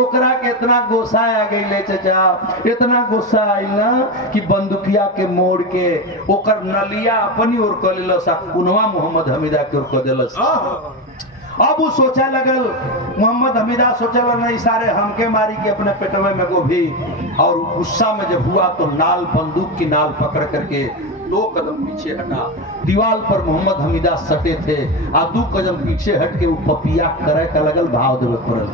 ओकरा के इतना गुस्सा आ गई ले चचा इतना गुस्सा आइल ना कि बंदुकिया के मोड़ के ओकर नलिया अपनी ओर कर लेलस कुनवा मोहम्मद हमीदा के ओर कर देलस। अब वो सोचा लगल मोहम्मद हमीदा सोचल नहीं सारे हमके मारी के अपने पेटवे में गोभी और गुस्सा में जब हुआ तो नाल बंदूक की नाल पकड़ करके 2 कदम पीछे हटा दीवार पर मोहम्मद हमीदा सटे थे आ 2 कदम पीछे हट के वो पपिया करे का लगल भाव देवे पड़ल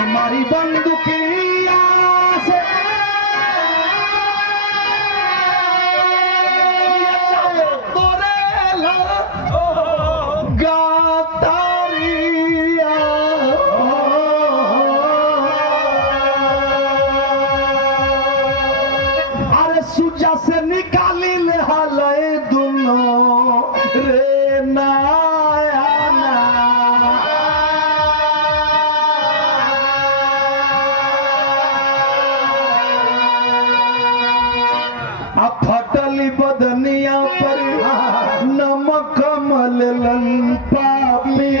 हमारी बंदूकिया से सुजा से निकाली ले हाले दुनो रे नाया ना अब फटली बदनिया पर नमक मललन पापी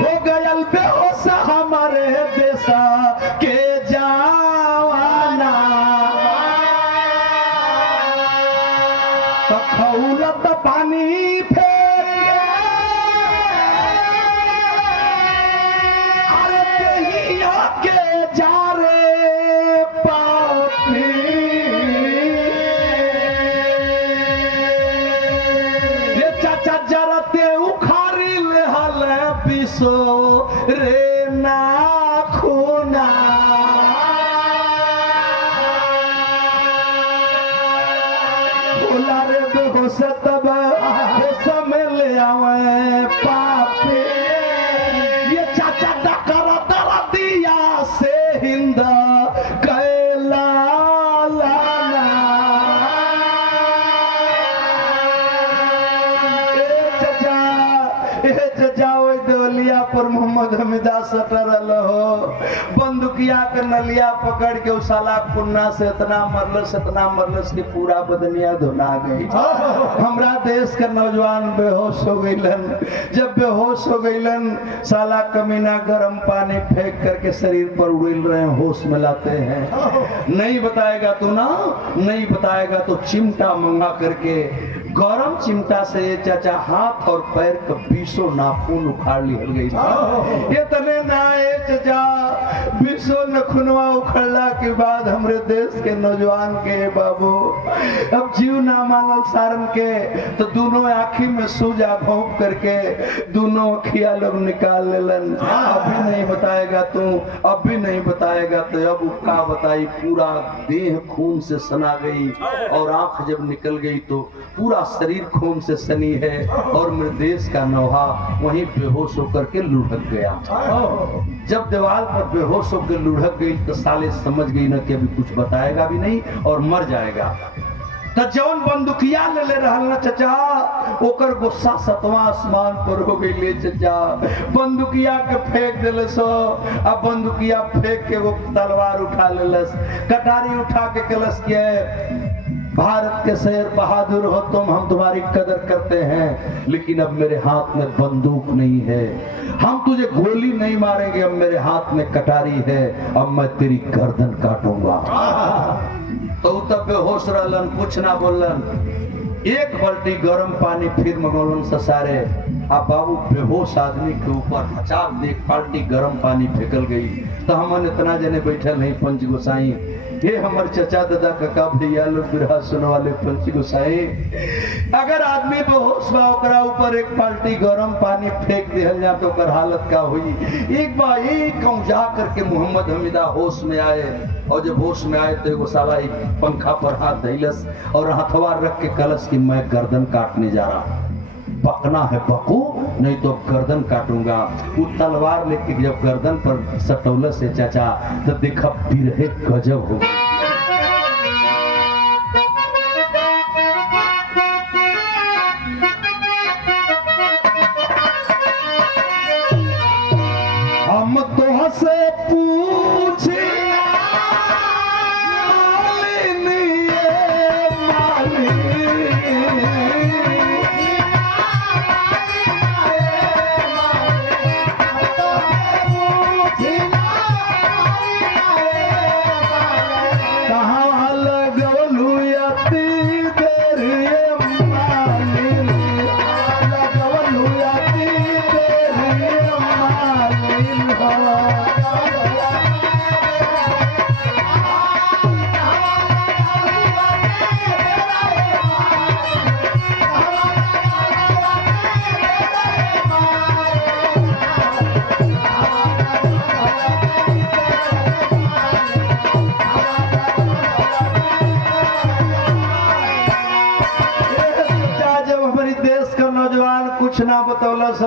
हो गयल बेहोश हमारे देशा के खौलत पानी फेर अरे दहिया के जा रे पापी ये चाचा जरते उखारी ले हल बिसो रे ना खूना तब समय ले आवे पापे ये चाचा डकरा दरा दिया से हिंद कैला लाना चाचा ओए देवलिया पर मोहम्मद हमीदा सटर हो बंदुकिया के नलिया पकड़ के उस साला खुन्ना से इतना मरलस कि पूरा बदनिया धुला गई। हमरा देश के नौजवान बेहोश हो गईलन जब बेहोश हो गईलन साला कमीना गर्म पानी फेंक करके शरीर पर उड़ेल रहे हैं होश में लाते हैं। नहीं बताएगा तो ना नहीं बताएगा तो चिमटा मंगा करके गरम चिमटा से चाचा हाथ और पैर का 20 नाखून उखाड़ ली गई। ये तने ना चाचा 20 नखुनवा उखड़ला के बाद हमरे देश के नौजवान के बाबू अब जीव ना मानल सारन के तो दोनों आँखी में सूजा भोंक करके दोनों अखिया लोग निकाल लेलन। अभी नहीं बताएगा तू अभी नहीं बताएगा तो अब का बताई पूरा देह खून से सना गई और आंख जब निकल गई तो पूरा शरीर खून से सनी है और मेरे देश का नौहा वहीं बेहोश होकर के लुढ़क गया। जब दीवार पर बेहोश होकर लुढ़क गई तो साले समझ गई ना कि अभी कुछ बताएगा भी नहीं और मर जाएगा। तो जौन बंदुकिया ले रहल ना चचा, ओकर गुस्सा सतवां आसमान पर हो गई ले चचा। बंदुकिया के फेंक दिले सो, अब बंदुकिया फेंक के वो तलवार उठा लेलस, कटारी उठा के कलश के भारत के शेर बहादुर हो तुम, हम तुम्हारी कदर करते हैं, लेकिन अब मेरे हाथ में बंदूक नहीं है, हम तुझे गोली नहीं मारेंगे, अब मेरे हाथ में कटारी है, अब मैं तेरी गर्दन काटूंगा। तो तब बेहोश रहलन, कुछ ना बोलन। एक बाल्टी गर्म पानी फिर मंगोलन से सारे। अब बाबू बेहोश आदमी के ऊपर हचार एक बाल्टी गर्म पानी फेंकल गई। तो हमन इतना जने बैठल नहीं पंच गोसाई, ये हमारे चचा दादा काका भैया लोग बिरहा सुन वाले पंच गोसाई, अगर आदमी बेहोश बा ओकरा ऊपर एक बाल्टी गर्म पानी फेंक दिहल जा तो ओकर हालत का हुई। एक बार एक जा करके मोहम्मद हमीदा होश में आए, और जब होश में आए तो एगो साला एक पंखा पर हाथ धैलस और हथवा रख के कलश की मैं गर्दन काटने जा रहा, पकना है पको नहीं तो गर्दन काटूंगा। वो तलवार लेके जब गर्दन पर सटौल से चाचा तो देखा बिरहे गजब हो गई। हम तो हसे पूछे कुछ ना बतौलस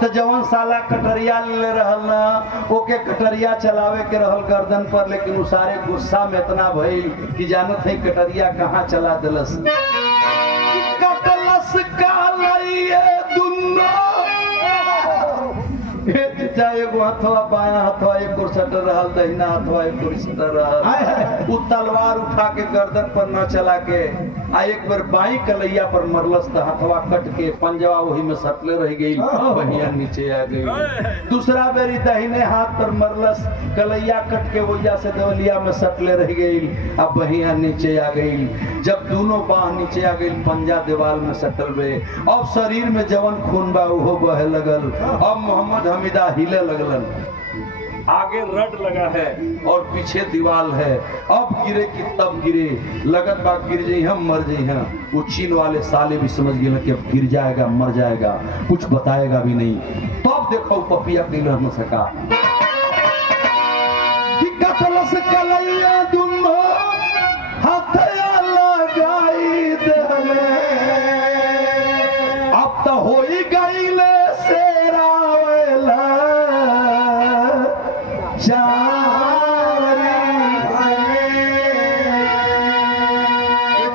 तो जवन साला कटरिया ले रहल ना ओके कटरिया चलावे के रहल गर्दन पर, लेकिन उस सारे गुस्सा में इतना भइल कि जानत है कटरिया कहाँ चला दिलस। कटलस कालैये दुन्नो चाहे एगो हथवा बाया हथवा एक ओर सटर रहल, दहिना हथवा एक ओर सटर रहल। उ तलवार उठा के गर्दन पर न चला के आ एक बार बाई कलैया पर मरलस तो हथवा कट के पंजवा वही में सटले रह गई, बहिया नीचे आ गई। दूसरा बेरी दहिने हाथ पर मरलस, कलैया कट के वजह से देवलिया में सटले रह गई, अब बहिया नीचे आ गई। जब दोनों बाह नीचे आ गई, पंजा दीवार में सटल बे, अब शरीर में जवन खून बा वो बहे लगल। अब मोहम्मद हमीदा हिले लगलन, आगे रड लगा है और पीछे दीवार है, अब गिरे कि तब गिरे, लगत बा गिर जाई हम मर जाई हम। वो चीन वाले साले भी समझ गए कि अब गिर जाएगा मर जाएगा, कुछ बताएगा भी नहीं। तो अब देखो पपिया किलर न सका कि कतलस कलैया दुन्नो हथया लगाई देले, अब तो होई गईले सेरावेला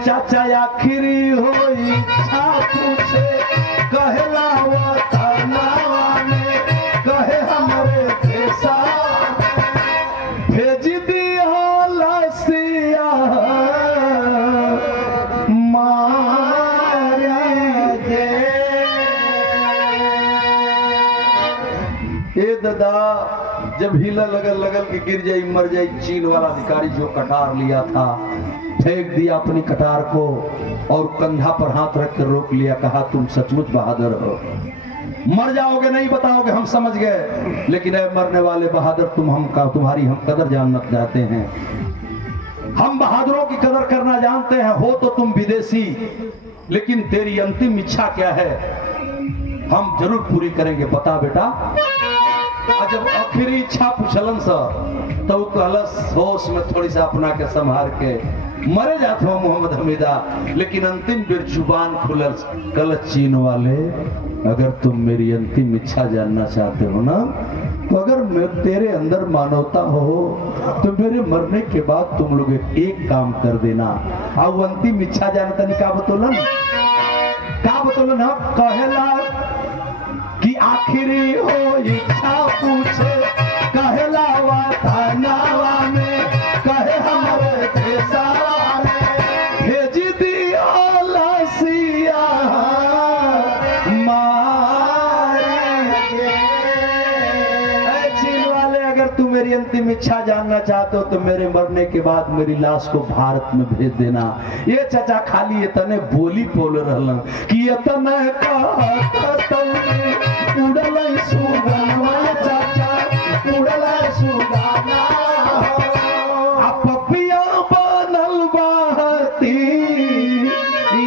चाचा आखिरी होई छापू से कहला कहे हमारे देशा भेज दिया लसिया मारे दे। ए दादा जब हिला लगल कि गिर जाई मर जाई, चीन वाला अधिकारी जो कटार लिया था फेंक दिया अपनी कटार को और कंधा पर हाथ रख कर रोक लिया, कहा तुम सचमुच बहादुर हो, मर जाओगे नहीं बताओगे हम समझ गए, लेकिन ऐ मरने वाले बहादुर तुम्हारी हम कदर जानना चाहते हैं, हम बहादुरों की कदर करना जानते हैं। हो तो तुम विदेशी, लेकिन तेरी अंतिम इच्छा क्या है हम जरूर पूरी करेंगे, बता बेटा। जब आखिरी इच्छा पूछलन सा तो कहलस होश में थोड़ी सा अपना के संभार के मरे जाते हो मोहम्मद हमीदा, लेकिन अंतिम बेर जुबान खुलल, कल चीन वाले अगर तुम मेरी अंतिम इच्छा जानना चाहते हो ना तो अगर मैं तेरे अंदर मानवता हो तो मेरे मरने के बाद तुम लोग एक काम कर देना। अब अंतिम इच्छा जानता नहीं का बतौलन, कहला कि आखिरी हो इच्छा पूछे, कहला वातानावा में कहे हमारे देशवा में भेज दिया लसिया तू मेरी अंतिम इच्छा जानना चाहते हो तो मेरे मरने के बाद मेरी लाश को भारत में भेज देना। ये चाचा खाली इतने बोली बोल रहा कि इतना उड़ल सुगाना चाचा उड़ल सुगाना पपिया बनल बहती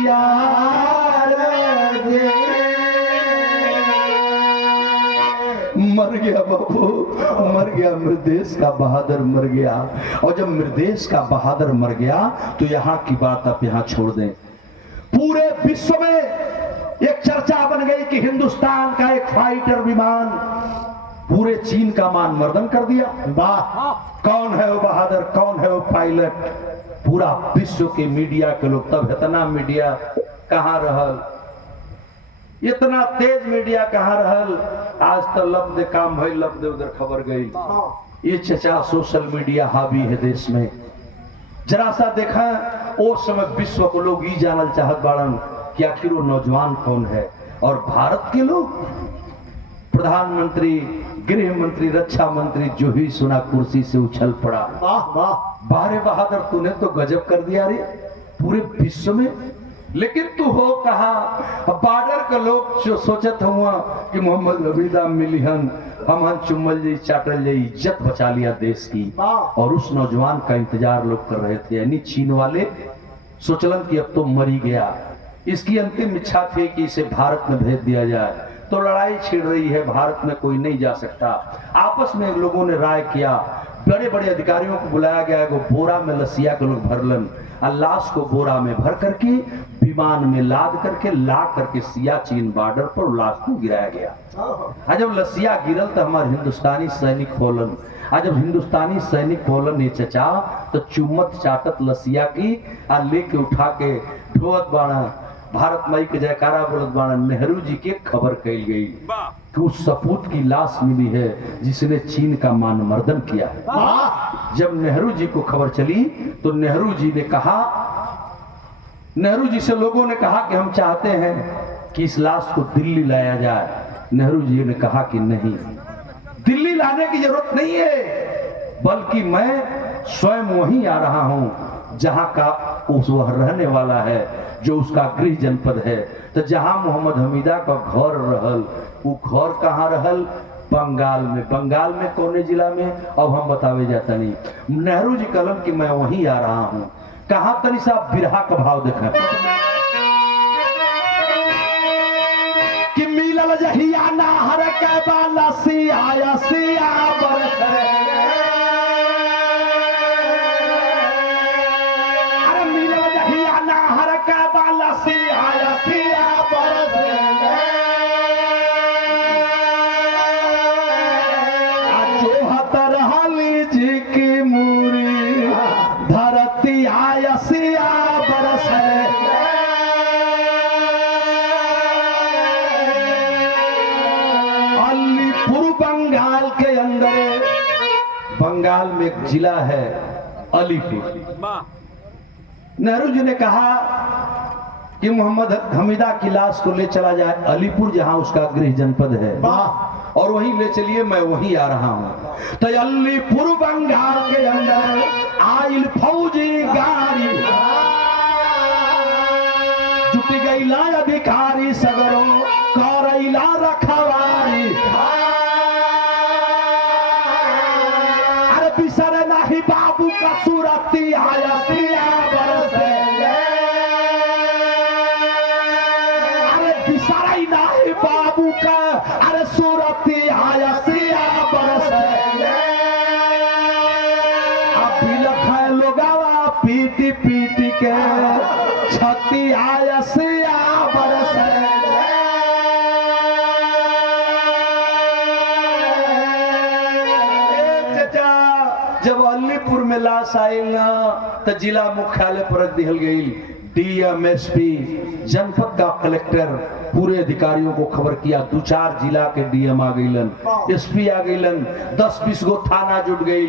यार मर गया बाबू, मर गया मेरे देश का बहादुर मर गया। और जब मेरे देश का बहादुर मर गया तो यहाँ की बात आप यहाँ छोड़ दें। पूरे विश्व में एक चर्चा बन गई कि हिंदुस्तान का एक फाइटर विमान पूरे चीन का मान मर्दन कर दिया। वाह, कौन है वो बहादुर, कौन है वो पायलट? पूरा विश्व के मीडिया के लोग, तब इतना मीडिया कहाँ रहल, इतना तेज मीडिया कहाँ रहल। आज तो लब दे काम भई, लब दे उधर खबर गई। ये चचा सोशल मीडिया हावी है देश में। जरा सा देखा उस समय विश्व को लोग ही जानल चाहत बाड़न कि आखिर वो नौजवान कौन है। और भारत के लोग प्रधानमंत्री, गृह मंत्री, रक्षा मंत्री जो ही सुना कुर्सी से उछल पड़ा। बारे बहादुर तूने तो गजब कर दिया रे पूरे विश्व में। लेकिन तू हो कहा बॉर्डर के लोग जो सोचत हुआ कि मोहम्मद हमीदा मिलिहन हम चुम्बल जी चाटल जी, इज्जत बचा लिया देश की। और उस नौजवान का इंतजार लोग कर रहे थे। यानी चीन वाले सोचलन कि अब तो मर ही गया। इसकी अंतिम इच्छा थी कि इसे भारत में भेज दिया जाए। तो लड़ाई छिड़ रही है, भारत में कोई नहीं जा सकता। आपस में लोगों ने राय किया, बड़े बड़े अधिकारियों को बुलाया गया। वो बोरा में लसिया के लोग भरलन, लाश को बोरा में भर करके विमान में लाद करके ला करके सियाचिन बॉर्डर पर लाश को गिराया गया। जब लसिया गिरल तो हमारे हिंदुस्तानी सैनिक होलन। जब हिंदुस्तानी सैनिक होलन ये चचा तो चुम्मत चाटत लसिया की आ लेके उठा के ढोवत बाड़ा, भारत माई के जयकारा बोलत बाड़ा। नेहरू जी के खबर कही गई कि उस सपूत की लाश मिली है जिसने चीन का मान मर्दन किया है। जब नेहरू जी को खबर चली तो नेहरू जी ने कहा, नेहरू जी से लोगों ने कहा कि हम चाहते हैं कि इस लाश को दिल्ली लाया जाए। नेहरू जी ने कहा कि नहीं, दिल्ली लाने की जरूरत नहीं है, बल्कि मैं स्वयं वहीं आ रहा हूं जहां का उस वह रहने वाला है, जो उसका गृह जनपद है। तो जहां मोहम्मद हमीदा का घर रहल, वो घर कहाँ रहल? बंगाल में। बंगाल में कौने जिला में? अब हम बतावे जाता नहीं। नेहरू जी कलम कि मैं वहीं आ रहा हूं। कहा तनी साहब बिरहा का भाव देखा कि मिलल जहिया नाहर के बाला सिया सिया बरस, अरे मिलल जहिया नाहर के बाला सिया सिया बरस, जी की मूरी धरती आया सिया बरस है। अलीपुर बंगाल के अंदर, बंगाल में एक जिला है अलीपुर। नेहरू जी ने कहा कि मोहम्मद हमीदा की लाश को ले चला जाए अलीपुर, जहां उसका गृह जनपद है, और वहीं ले चलिए, मैं वहीं आ रहा हूं। तो अलीपुर बंगाल के अंदर आइल फौजी गाड़ी, जुट गईला अधिकारी सगरो करैला रखवारी। अरे बिसर नहीं बाबू का सूरती आया सिया बरस, अरे बिसर नहीं बाबू का, अरे सूरती आया सिया बरस। अब लखा लोगावा पीटी पीटी के छती आया सिया बरस। अलीपुर में लाश आयल ना तो जिला मुख्यालय पर रख दिहल गई। डीएमएसपी जनपद का कलेक्टर पूरे अधिकारियों को खबर किया। 2-4 जिला के डीएम आ गईलन, एसपी आ गईलन, 10-20 गो थाना जुट गई,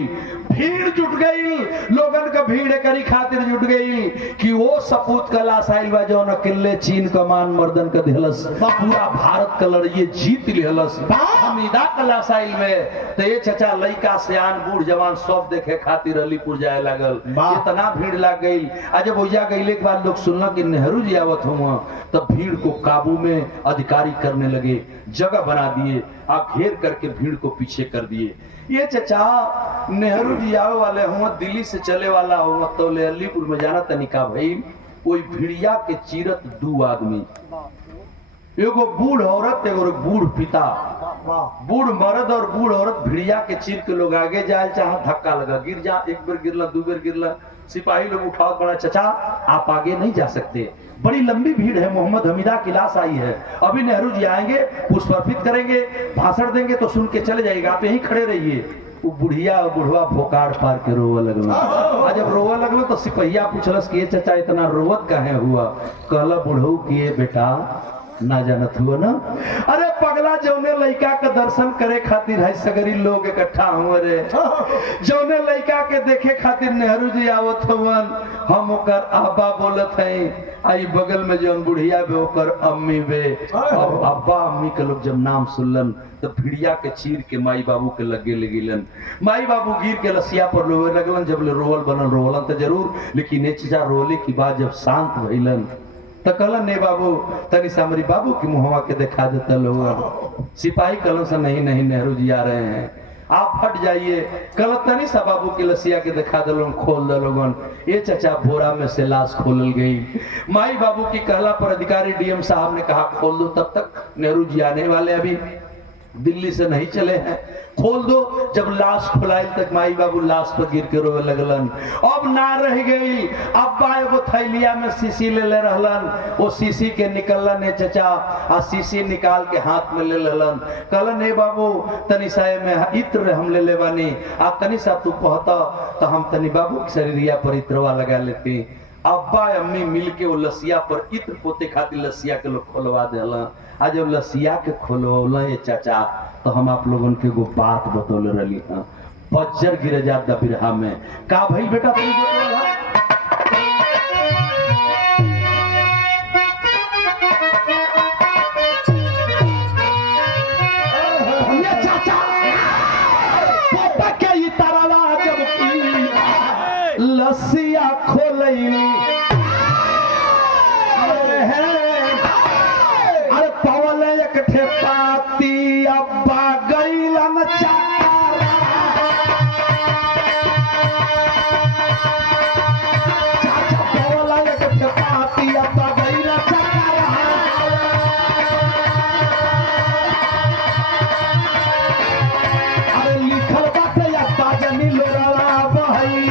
भीड़ जुट गई, लोगन का भीड़ करी खातिर जुट गई कि वो सपूत का लाश आयल बा जो अकेले चीन कमान मर्दन का दिहलस, पूरा भारत का लड़िए जीत लिहलस। हमीदा का लाश आयल में तो ये चचा लइका सियान बूढ़ जवान सब देखे खातिर अलीपुर जाए लागल। इतना भीड़ लग गई। आज जब भैया गईले के बाद लोग सुनना कि नेहरू जी आवत हुआ, तब भीड़ को काबू में अधिकारी करने लगे, जगह बना दिए, आप घेर करके भीड़ को पीछे कर दिए। ये चचा नेहरू जी आवे वाले हुआ, दिल्ली से चले वाला हुआ, तो ले अलीपुर में जाना तनिका भाई, कोई भिड़िया के चीरत 2 आदमी, एगो बूढ़ औरत एगो बूढ़ पिता, बूढ़ मर्द और बूढ़ औरत भिड़िया के चीर के लोग आगे जाए, चाहे धक्का लगा, गिर जा, 1 बार गिरला 2 बार गिरला, सिपाही लोग उठाओ, बड़ा चचा आप आगे नहीं जा सकते, बड़ी लंबी भीड़ है, मोहम्मद हमीदा की लाश आई है, अभी नेहरू जी आएंगे, पुष्पार्पित करेंगे, भाषण देंगे तो सुन के चले जाएगा, आप यहीं खड़े रहिए। वो बुढ़िया और बुढ़वा भोकाड़ पार के रोवा लगल। आज जब रोवा लगल तो सिपहिया पूछलस कि चचा इतना रोवत काहे हुआ? कहला बुढ़ऊ किए बेटा ना जानत हुआ ना, अरे पगला जौने लइका के दर्शन करे खातिर है सगरी लोग इकट्ठा हुए रे, जौने लइका के देखे खातिर नेहरू जी आवत हुवन, हम ओकर अब्बा बोलत हैं, आई बगल में जौन बुढ़िया बे ओकर अम्मी बे। अब अब्बा अम्मी के लोग जब नाम सुनलन तो भिड़िया के चीर के माई बाबू के लगे लगिलन, माई बाबू गिर के लसिया पर रोवे लगलन। जब ले रोवल बनल रोवलन तो जरूर, लेकिन चचा रोले की बात जब शांत भइलन तो कहलन ने बाबू तनी सामरी बाबू की मुहवा के दिखा देता लोग। सिपाही कहलन से नहीं नहीं नेहरू जी आ रहे हैं, आप हट जाइए। कहलन तनी सा बाबू की लसिया के दिखा दलो, खोल दो लोगन। ये चचा बोरा में से लाश खोलल गई। माई बाबू की कहला पर अधिकारी डीएम साहब ने कहा खोल दो, तब तक नेहरू जी आने वाले, अभी दिल्ली से नहीं चले हैं, खोल दो। जब लाश खुलाई तक माई बाबू लाश पर गिर के रोवे लगलन। अब ना रह गई, अब्बा एगो थैलिया में शीशी ले ले रहलन, वो शीशी के निकलन है चचा, आ शीशी निकाल के हाथ में ले लेलन। कहलन हे बाबू तनी सा में इत्र हम ले ले बानी, आ तनी सा तू कहता तो हम तनी बाबू के शरीरिया पर इत्रवा लगा लेते। अब्बा अम्मी मिलके वो लसिया पर इत्र पोते खातिर लसिया के लोग खोलवा देला। आज जब लसिया के खोलवला ये चाचा तो हम आप लोगों के एगो बात बतौले रही, बज्जर गिर जाता बिरहा में का भाई बेटा ये चाचा पोता के ई तारावा जब की लसिया खोलैली, अरे पवल एक ठेपाती अब्बा गईलन चाचा, पवल एक ठेपाती अब्बा गईलन चाचा। अरे लिखल बाटे अब्बा जनी लोरावा बहई,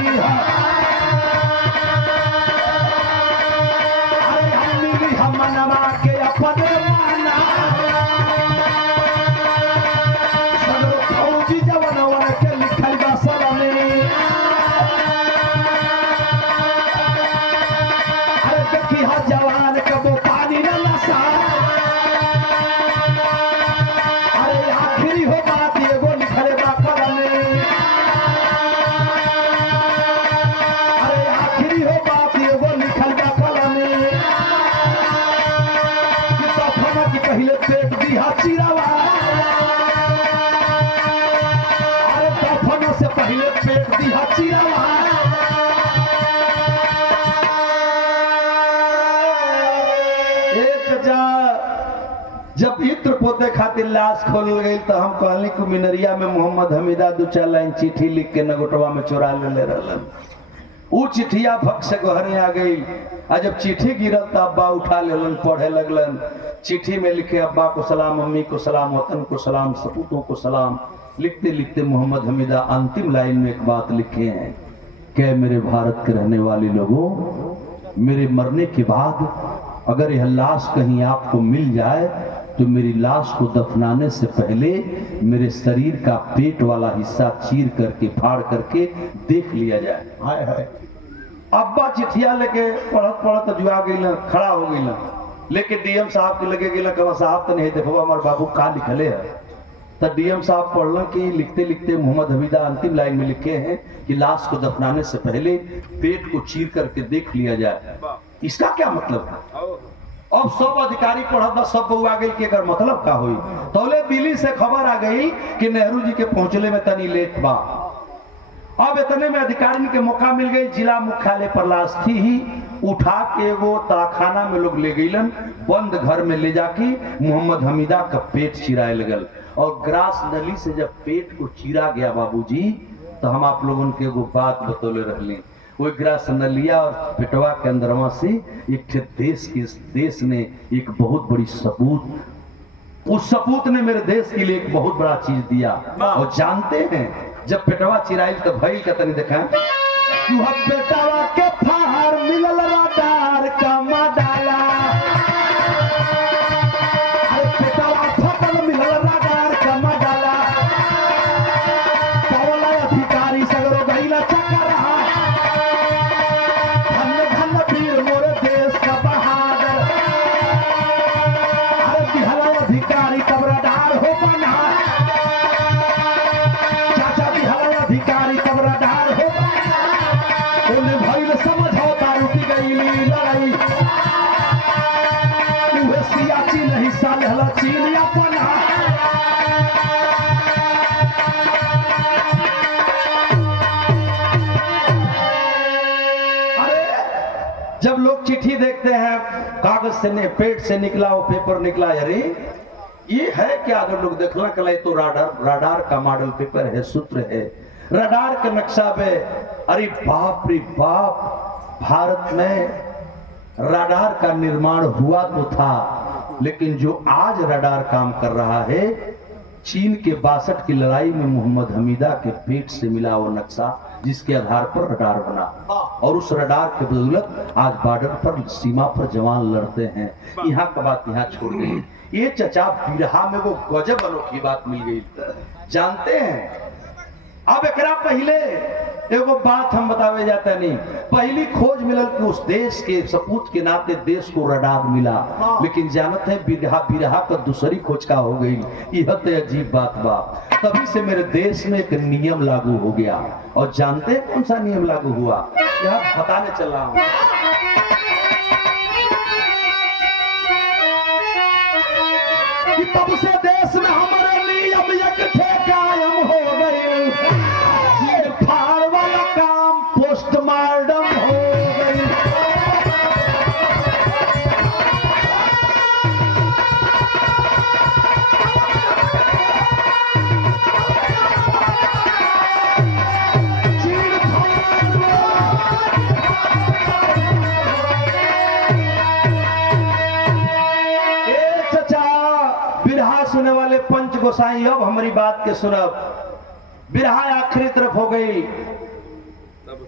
मनवा के अपने माना सगरो फौजी जवानवन के लिखल बा सलामी। अरे देखी हा जवान कबो पानी न नसा, अरे आखिरी हो बात एगो लिखल बा कलमे, अरे आखिरी हो बात एगो लिखल बा कलमे। पहले पेट दिया चिरावा, अरे दफन से पहले पेट दिया चिरावा। जब इत्र पोते खातिर लाश खोल गई तो हम कहली कि मिनरिया में मोहम्मद हमीदा 2-4 लाइन चिट्ठी लिख के नगोटवा में चुरा ले रहलन। वो चिट्ठिया भग से घरे आ गई। आ जब चिट्ठी गिरल तो अब्बा उठा लेलन, पढ़े लगलन। चिट्ठी में लिखे अब्बा को सलाम, अम्मी को सलाम, वतन को सलाम, सपूतों को सलाम। लिखते लिखते मोहम्मद हमीदा अंतिम लाइन में एक बात लिखे हैं, क्या मेरे भारत के रहने वाले लोगों, मेरे मरने के बाद अगर यह लाश कहीं आपको मिल जाए तो मेरी लाश को दफनाने से पहले मेरे शरीर का पेट वाला हिस्सा चीर करके फाड़ करके देख लिया जाए। हाय हाय अब्बा चिट्ठिया लेके पढ़त पढ़त जुआ गई, खड़ा हो गई, लेके डीएम साहब के लगे गई, कहा साहब तो नहीं देखो हमारे बाबू का लिखले है। तो डीएम साहब पढ़ल कि लिखते लिखते मोहम्मद हमीदा अंतिम लाइन में लिखे हैं कि लाश को दफनाने से पहले पेट को चीर करके देख लिया जाए। इसका क्या मतलब है? अब सब अधिकारी पढ़त सब बउआ आ गई कि अगर मतलब का हुई तौले दिल्ली से खबर आ गई कि नेहरू जी के पहुंचले में तनी लेट बा। अब इतने में अधिकारी के मौका मिल गई, जिला मुख्यालय पर लाश थी ही, उठा के एगो ताखाना में लोग ले गईलन, बंद घर में ले जाके मोहम्मद हमीदा का पेट चिराए लगल। और ग्रास नली से जब पेट को चीरा गया बाबूजी, तो हम आप लोगों के एगो बात बतौले रहली, वो ग्रास नलिया और पेटवा के अंदरवा से एक देश ने एक बहुत बड़ी सपूत, उस सपूत ने मेरे देश के लिए एक बहुत बड़ा चीज दिया। और जानते हैं जब पेटवा चिराई तो भई का तनी देखा पेटवा के फार मिलल रडार का मडाला, पेटवा फटल मिलल रडार का मडाला, पवला अधिकारी सगरो गईला चक्कर रहा, धन धन वीर मोरे देश का बहादुर, अरे बिहला अधिकारी तब रडार हो बना, चाचा बिहला अधिकारी तब रडार हो बना, उन्हें भइल समझौता रुकी गई लड़ाई, उहे सियाचिन हिस्सा लेहला चीन अपना। जब लोग चिट्ठी देखते हैं कागज से ने पेट से निकला वो पेपर निकला, अरे ये है क्या? अगर लोग देखना कल तो राडार का मॉडल पेपर है, सूत्र है, रडार के नक्शा पे। अरे बाप रे बाप, भारत में रडार का निर्माण हुआ तो था, लेकिन जो आज रडार काम कर रहा है, चीन के 62 की लड़ाई में मोहम्मद हमीदा के पेट से मिला वो नक्शा, जिसके आधार पर रडार बना। और उस रडार के बदौलत आज बॉर्डर पर, सीमा पर जवान लड़ते हैं। यहाँ का बात यहाँ छोड़ गई, ये चचा बिरहा में वो गजब अनोखी बात मिल गई, जानते हैं? अब एकरा पहले एगो बात हम बतावे जाता नहीं, पहली खोज मिलल कि उस देश के सपूत के नाते देश को रडार मिला, लेकिन जानते हैं बिरहा का दूसरी खोज का हो गई। यह तो अजीब बात बा। तभी से मेरे देश में एक नियम लागू हो गया, और जानते हैं कौन सा नियम लागू हुआ? यह बताने चल रहा हूं। कि तब से देश में हमारे नियम इकट्ठे कायम हो गए, फाड़ वाला काम पोस्टमार्टम हो गई। बिरहा सुने वाले पंच गोसाई, अब हमारी बात के सुनब। बिरहा आखिरी तरफ हो गई।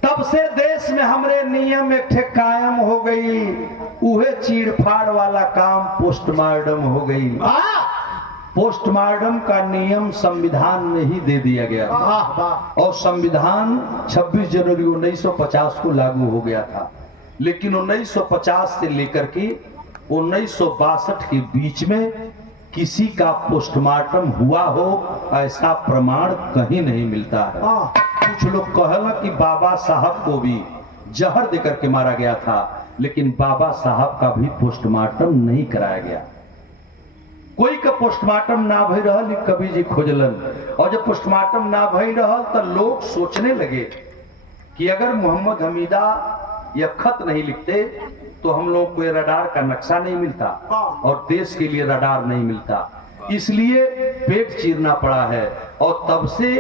तब से देश में हमरे नियम एक ठे कायम हो गई, उहे चीड़ फाड़ वाला काम पोस्टमार्टम हो गई। पोस्टमार्टम का नियम संविधान में ही दे दिया गया, और संविधान 26 जनवरी 1950 को लागू हो गया था। लेकिन 1950 से लेकर के 1962 के बीच में किसी का पोस्टमार्टम हुआ हो ऐसा प्रमाण कहीं नहीं मिलता है। कुछ लोग कहला कि बाबा साहब को भी जहर देकर के मारा गया था, लेकिन बाबा साहब का भी पोस्टमार्टम नहीं कराया गया। कोई का पोस्टमार्टम ना भई रहल, कभी जी खोजलन, और जब पोस्टमार्टम ना भई रहल तो लोग सोचने लगे कि अगर मोहम्मद हमीदा यह खत नहीं लिखते तो हम लोग को रडार का नक्शा नहीं मिलता और देश के लिए रडार नहीं मिलता, इसलिए पेट चीरना पड़ा है। और तब से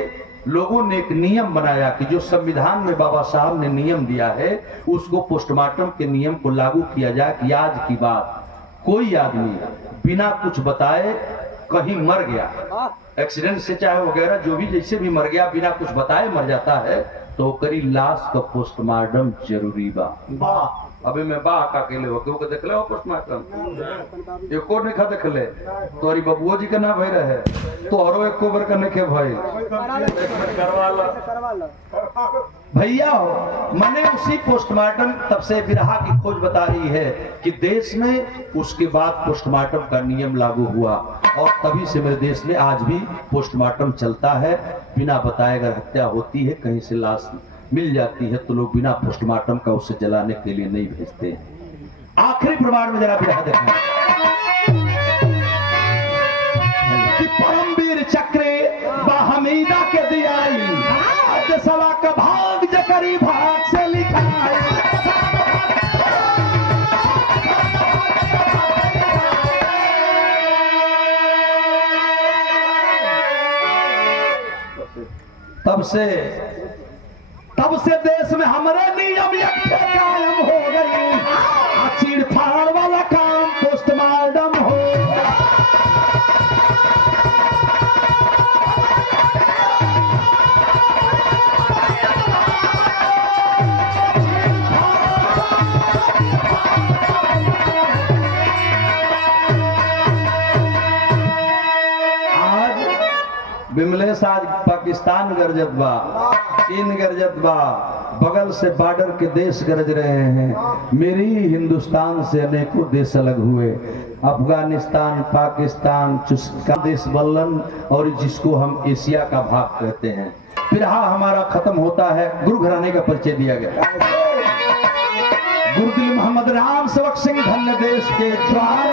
लोगों ने एक नियम बनाया कि जो संविधान में बाबा साहब ने नियम दिया है उसको पोस्टमार्टम के नियम को लागू किया जाए कि आज की बात कोई आदमी बिना कुछ बताए कहीं मर गया एक्सीडेंट से चाहे वगैरह जो भी जैसे भी मर गया बिना कुछ बताए मर जाता है तो करी लाश का पोस्टमार्टम जरूरी बा। अबे मैं बा का अकेले हो के देख ले पोस्टमार्टम एको नहीं खा देख ले तोरी बबुओ जी के ना भय रहे तो औरो एक कोबर करने के भाई भैया हो मैंने उसी पोस्टमार्टम तब से विरहा की खोज बता रही है कि देश में उसके बाद पोस्टमार्टम का नियम लागू हुआ और तभी से मेरे देश में आज भी पोस्टमार्टम चलता है। बिना बताए अगर हत्या होती है कहीं से लाश मिल जाती है तो लोग बिना पोस्टमार्टम का उसे जलाने के लिए नहीं भेजते। आखिरी प्रमाण में जरा विरहा देखें कि परमवीर चक्रे हमीदा के दियाई सवा का भाग जकरी भाग से लिखा तब से देश में हमारे नियम कायम हो गई। चीड़ फाड़ वाला काम पोस्टमार्टम हो विमलेश आज पाकिस्तान गरजत बा, चीन गरजत बा, बगल से बॉर्डर के देश गरज रहे हैं। मेरी हिंदुस्तान से अनेकों देश अलग हुए, अफगानिस्तान, पाकिस्तान, चुस्का देश बल्लन और जिसको हम एशिया का भाग कहते हैं। विरहा हमारा खत्म होता है। गुरु घराने का परिचय दिया गया। गुरुदिल मोहम्मद राम सेवक सिंह धन्य देश के ज्वार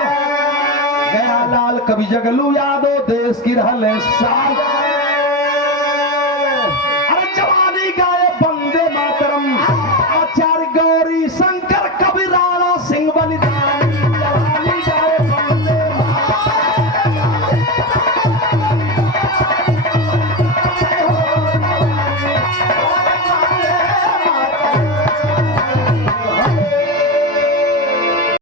गया लाल कवि जगलू यादव देश की रहले सार।